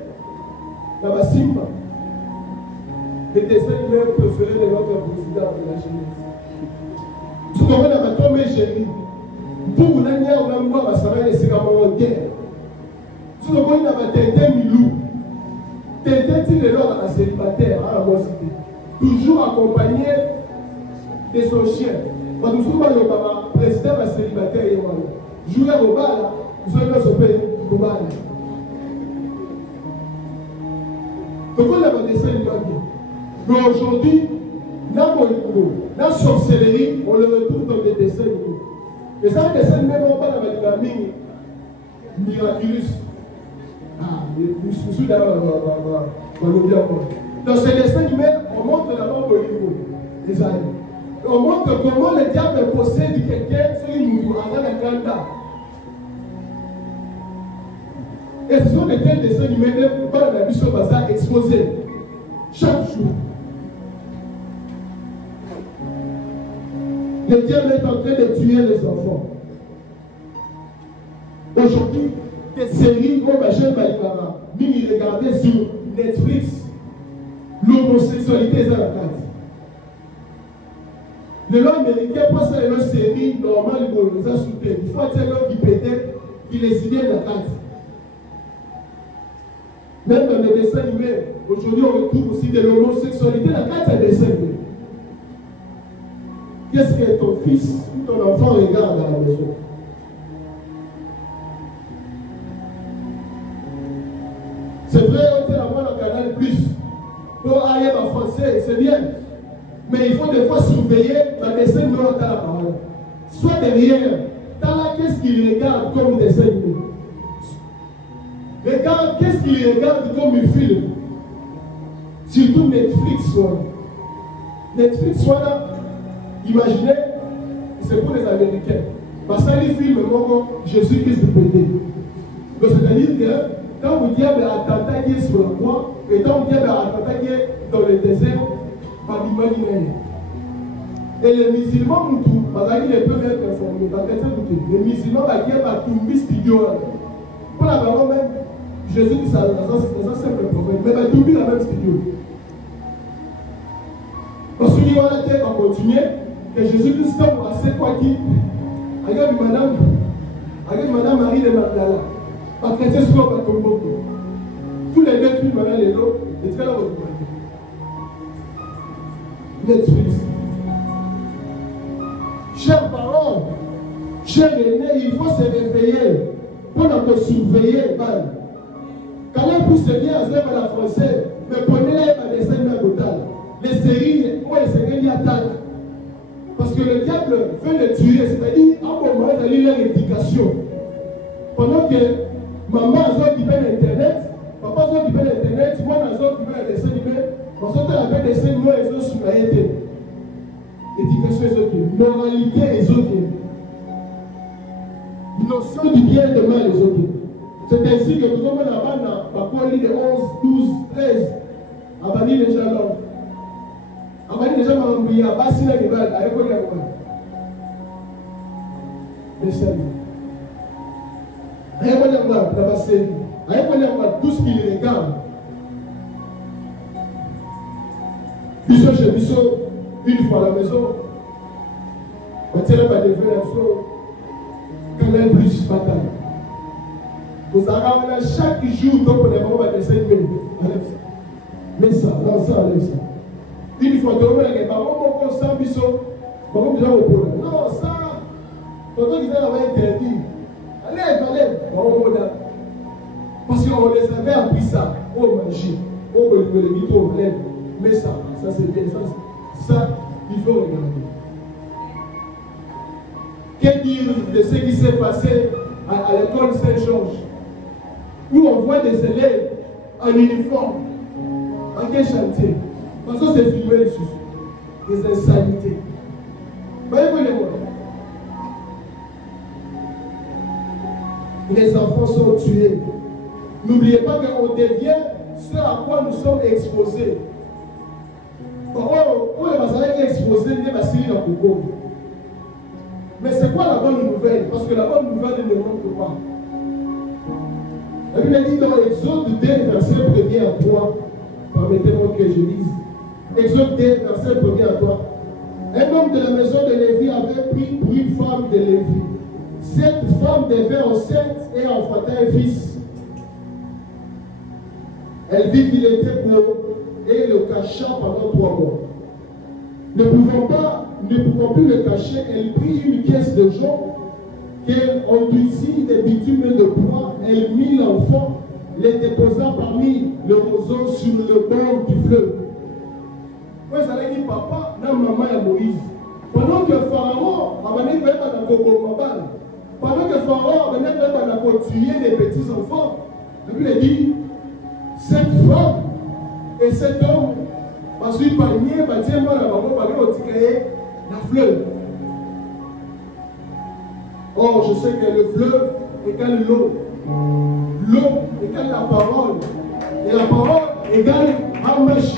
dans la Simba, les dessins humains préférés de notre président de la jeunesse. Puisque tu vois dans la tombe chérie, pour vous l'année, on a moi, ça va laisser comme en guerre. Puisque tu vois dans la Tintin Milou, Tintin tire l'or à la célibataire, à la cité, toujours accompagné de son chien. Quand nous sommes le président célibataire, jouer au bal, nous sommes dans ce pays, au bal. Donc on a un dessin animé. Mais aujourd'hui, dans la sorcellerie, on le retrouve dans des dessins animés. Et ça, des dessins animés, on parle avec la mine miraculous. Ah, je suis d'ailleurs dans le bien. Dans ces dessins animés, on montre d'abord le niveau des années. On montre comment le diable possède quelqu'un sur une mouvement avant la canda. Et ce sont des tels dessins animés dans la mission bazar exposés chaque jour. Le diable est en train de tuer les enfants. Aujourd'hui, des séries comme Bachel Baïkara, Mimi regardait sur Netflix, l'homosexualité est à la carte. Le long américain passe à une série normale pour les assoupir. Il faut être l'homme qui pétait, qui les idées de la carte. Même dans les dessins animés, aujourd'hui on retrouve aussi de l'homosexualité. La carte est dessin animé. Qu'est-ce que ton fils ou ton enfant regarde à la maison? C'est vrai, on peut avoir le canal plus pour aller en français, c'est bien. Mais il faut des fois surveiller la dessin animé dans la parole. Soit derrière, qu'est-ce qu'il regarde comme dessin animé? Regarde, qu'est-ce qu'il regarde comme un film? Surtout Netflix, Netflix, imaginez, c'est pour les Américains. Parce que les films, Jésus-Christ de pété. Donc c'est-à-dire que quand le diable a attentat sur la croix, et quand le diable a attentat dans le désert, et les musulmans, parce qu'ils ne peuvent être informés, les musulmans, ils ont studio. Pour la parole même, Jésus dit ça dans un simple prophète, mais ils ont la même studio. Parce qu'il y a la terre va continuer, et Jésus dit stop, c'est quoi qui? Regarde madame Marie de Magdala, parce que c'est ce qu'on va tomber. Tous les deux films, madame les lots, et très là, Netflix. Chers parents, chers aînés, il faut se réveiller pour nous surveiller. Quand on pousse bien à la français, mais prenez-les à dessin à côté. sentiment et sous ma été. Éducation et autres. Moralité et autres. Notion du bien et du mal et autres. C'est ainsi que nous avons là-bas, dans de 11, 12, 13, à Bani déjà l'homme. À Bani déjà m'a embrouillé, à Bassi la Gébal, à École à quoi. Mais ça y est. À École à quoi, la Bassi. À École à quoi, tout ce qui les regarde. Biso chez Biso, une fois à la maison, on tient pas des vrais absents, quand même plus bataille. Vous avez chaque jour, donc on est vraiment à 5 minutes. Enlève ça. Mets ça, non, ça, enlève ça. Une fois, tu as dit, on sent Biso, on déjà au pôle. Non, ça, quand on disait, on va interdire. Enlève, parce qu'on les avait appris ça. Oh, magie. Oh, le mito, enlève. Mais ça c'est bien, ça, il faut regarder. Que dire de ce qui s'est passé à l'école Saint-Georges, où on voit des élèves en uniforme, en quel chantier? Parce que c'est filmé dessus, des insanités. Voyez-moi. Les enfants sont tués. N'oubliez pas qu'on devient ce à quoi nous sommes exposés. Mais c'est quoi la bonne nouvelle? Parce que la bonne nouvelle ne montre pas. La Bible dit dans Exode 2, verset 1er à 3, permettez-moi que je lise. Exode 2, verset 1er à 3. Un homme de la maison de Lévi avait pris pour une femme de Lévi. Cette femme devait enceinte et enfanta un fils. Elle vit qu'il était pauvre et le cacha pendant 3 mois. Ne pouvant plus le cacher, elle prit une pièce de jonc qu'elle enduisit des bitumes de bois, elle mit l'enfant, les déposa parmi le roseau sur le bord du fleuve. Moi, j'allais dire papa, non, maman et Moïse. Pendant que Pharaon a mené pendant que Pharaon a mené tuer les petits enfants, la Bible dit cette femme et cet homme, parce qu'il panier, la fleuve. Or, je sais que le fleuve égale l'eau. L'eau égale la parole. Et la parole égale Amash.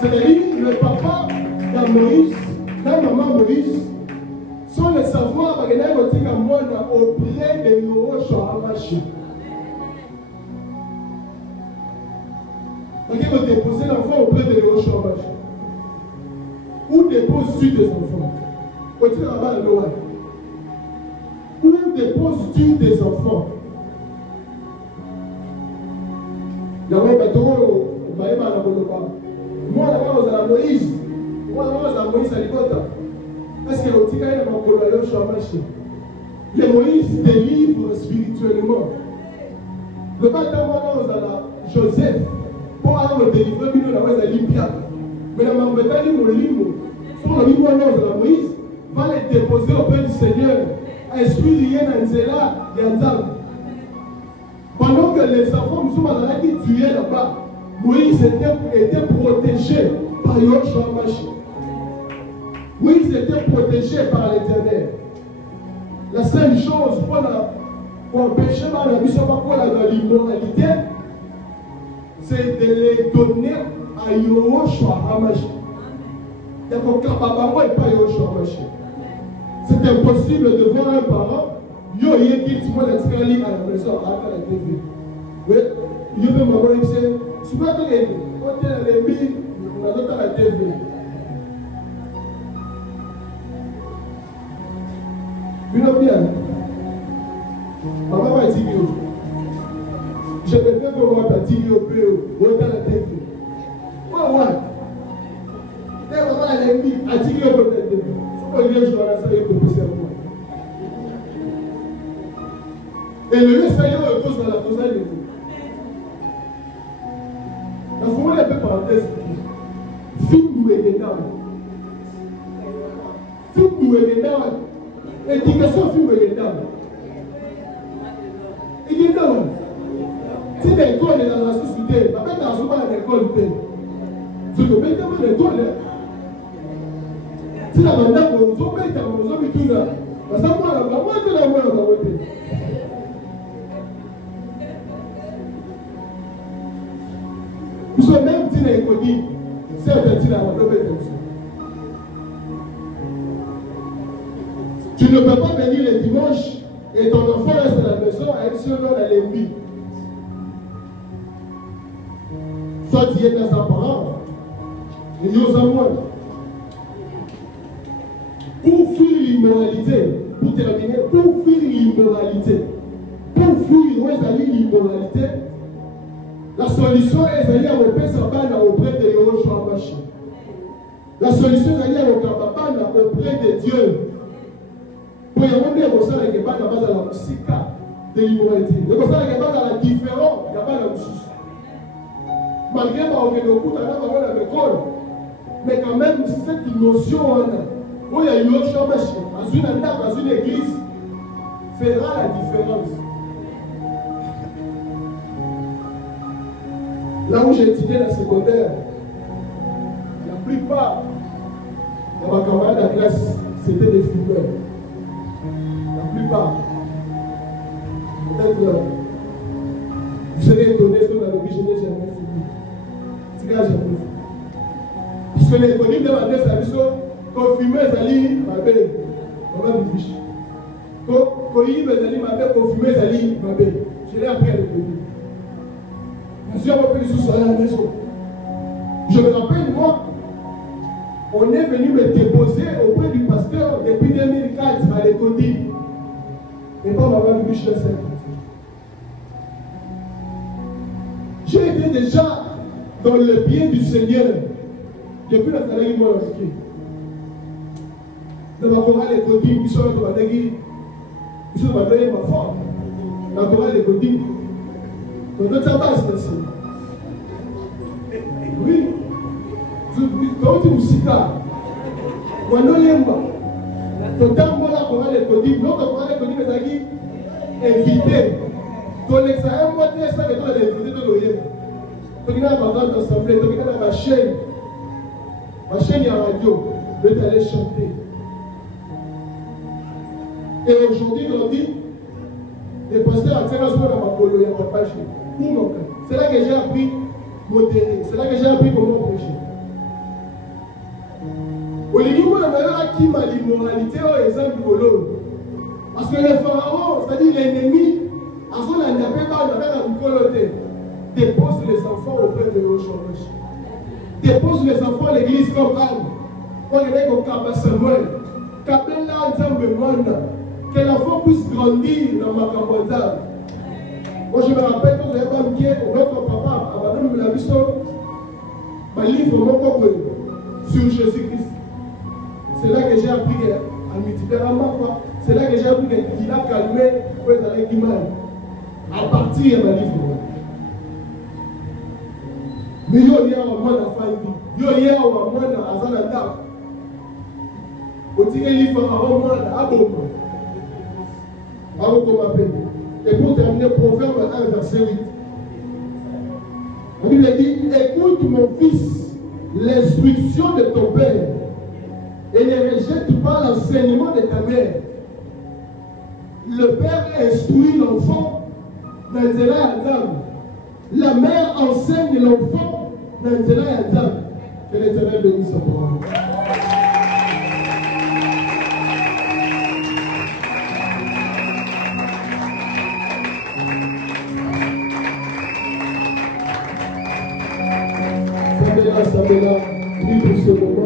C'est-à-dire, le papa de Moïse, la maman Moïse, sont les savoirs auprès de Yoroshua Amash. Vous déposez l'enfant auprès de Yoroshua Amash. Où déposes-tu tes enfants? Où déposes-tu tes enfants? Moi, là-bas, Moïse. Moi, là-bas, Moïse à l'Igota. Est-ce que le tika est dans le Moïse délivre spirituellement. Le bâtiment dans Joseph, pour aller le délivrer, il a l'Olympia. Mais la Mambetani, mon livre, pour le livre de Moïse, va les déposer auprès du Seigneur. Esprit lié dans Zéla, Yandam. Pendant que les enfants musulmans qui tuaient là-bas, Moïse était protégé par Yoshua Mashi. Moïse était protégé par l'Éternel. La seule chose pour empêcher la mission dans l'immoralité, c'est de les donner à Yoshua Mashi. C'est impossible de voir un parent, yo yé qui tu vois la tkali à la maison à la TV. Oui, yo peut m'avoir dit c'est pas que les on tient les billes, on a d'autres à la TV. Bien. Maman va dire je vais faire comme moi ta TV au peu, on tient la TV. Ouais. Maman elle a mis à dire au peu de TV. Et le Seigneur repose dans la causa de vous. La formule est un peu parenthèse. Film nous est énorme. Film nous est énorme. Éducation film est énorme. Il est énorme. Si l'école est dans la société, avec la souvent à l'école, Tu te mets dans l'école. Si la bande a besoin de faire, on va tout là. Parce que moi, la moitié de la moitié. Nous sommes même si les écoles, c'est un petit la tu ne peux pas venir le dimanche et ton enfant reste à la maison à être seul dans l'ennemi. Soit tu es dans sa parent, et nous sommes moins. Pour fuir l'immoralité, pour terminer, pour fuir l'immoralité, l'immoralité, la solution est d'aller à Opé Sabana auprès de Yoshua Machi. La solution est d'aller à Okababana auprès de Dieu. Pour y avoir des ressorts qui sont dans la musique de l'immoralité. Les ressorts qui sont dans la différence, il n'y a pas la musique. Malgré que l'école, mais quand même cette notion, où il y a Yoshua Machi, dans une église, fera la différence. Là où j'ai étudié la secondaire, la plupart de mes camarades de classe, c'était des fumeurs. La plupart. Peut-être, vous serez étonné que dans le vie, je n'ai jamais fumé. C'est quand j'ai fumé. Parce que les connus de ma tête, ça dit quand fumer, ça dit, ma belle, on va vous ficher. Quand il me dit, ma belle, quand fumer, ça dit, ma belle. Je l'ai appris à l'école. Je me rappelle, moi, on est venu me déposer auprès du pasteur depuis 2004 à l'école. Et pas maman de Michel. J'ai été déjà dans le bien du Seigneur depuis la télé moi dans ma chorale l'école, ils sont dans la négui, ils sont dans ma forme. La chorale l'école. Dans notre base, merci. Oui. Quand tu me cites, quand on l'aime, quand on a chorale l'école, notre chorale l'école est invité. Ton examen, moi, tu es ça que tu as invité de l'OIM. Tu as ma grande assemblée, tu as ma chaîne à radio, je vais t'aller chanter. Et aujourd'hui, on dit, les pasteurs à Terre, dans ma polo, il y a ma page. C'est là que j'ai appris modérer, c'est là que j'ai appris comment prêcher. Au niveau de qui m'a l'immoralité au exemple du bolo. Parce que le pharaon, c'est-à-dire l'ennemi, à son andapé par la dépose les enfants auprès de Yoshua. Dépose les enfants à l'église comme Anne. On est comme Kaba Samuel. Kabela Nzambe Mwana. Que l'enfant puisse grandir dans ma campagne. Moi je me rappelle quand j'avais pas mis notre papa, à Madame la Bisson, ma livre sur Jésus-Christ. C'est là que j'ai appris à multiplier. C'est là que j'ai appris qu'il a calmé pour être avec l'imam. À partir de ma livre. Mais il y a un mois de famille. Il y a un mois de Azanata. Au tiré livre avant moi d'Aboma. Avant qu'on m'appelle. Et pour terminer, Proverbe 1, verset 8. La Bible dit, écoute mon fils, l'instruction de ton père, et ne rejette pas l'enseignement de ta mère. Le père instruit l'enfant dans Zéla Adam. La mère enseigne l'enfant dans Zéla Adam. Que l'Éternel bénisse sa parole. Sabela, prie pour ce moment.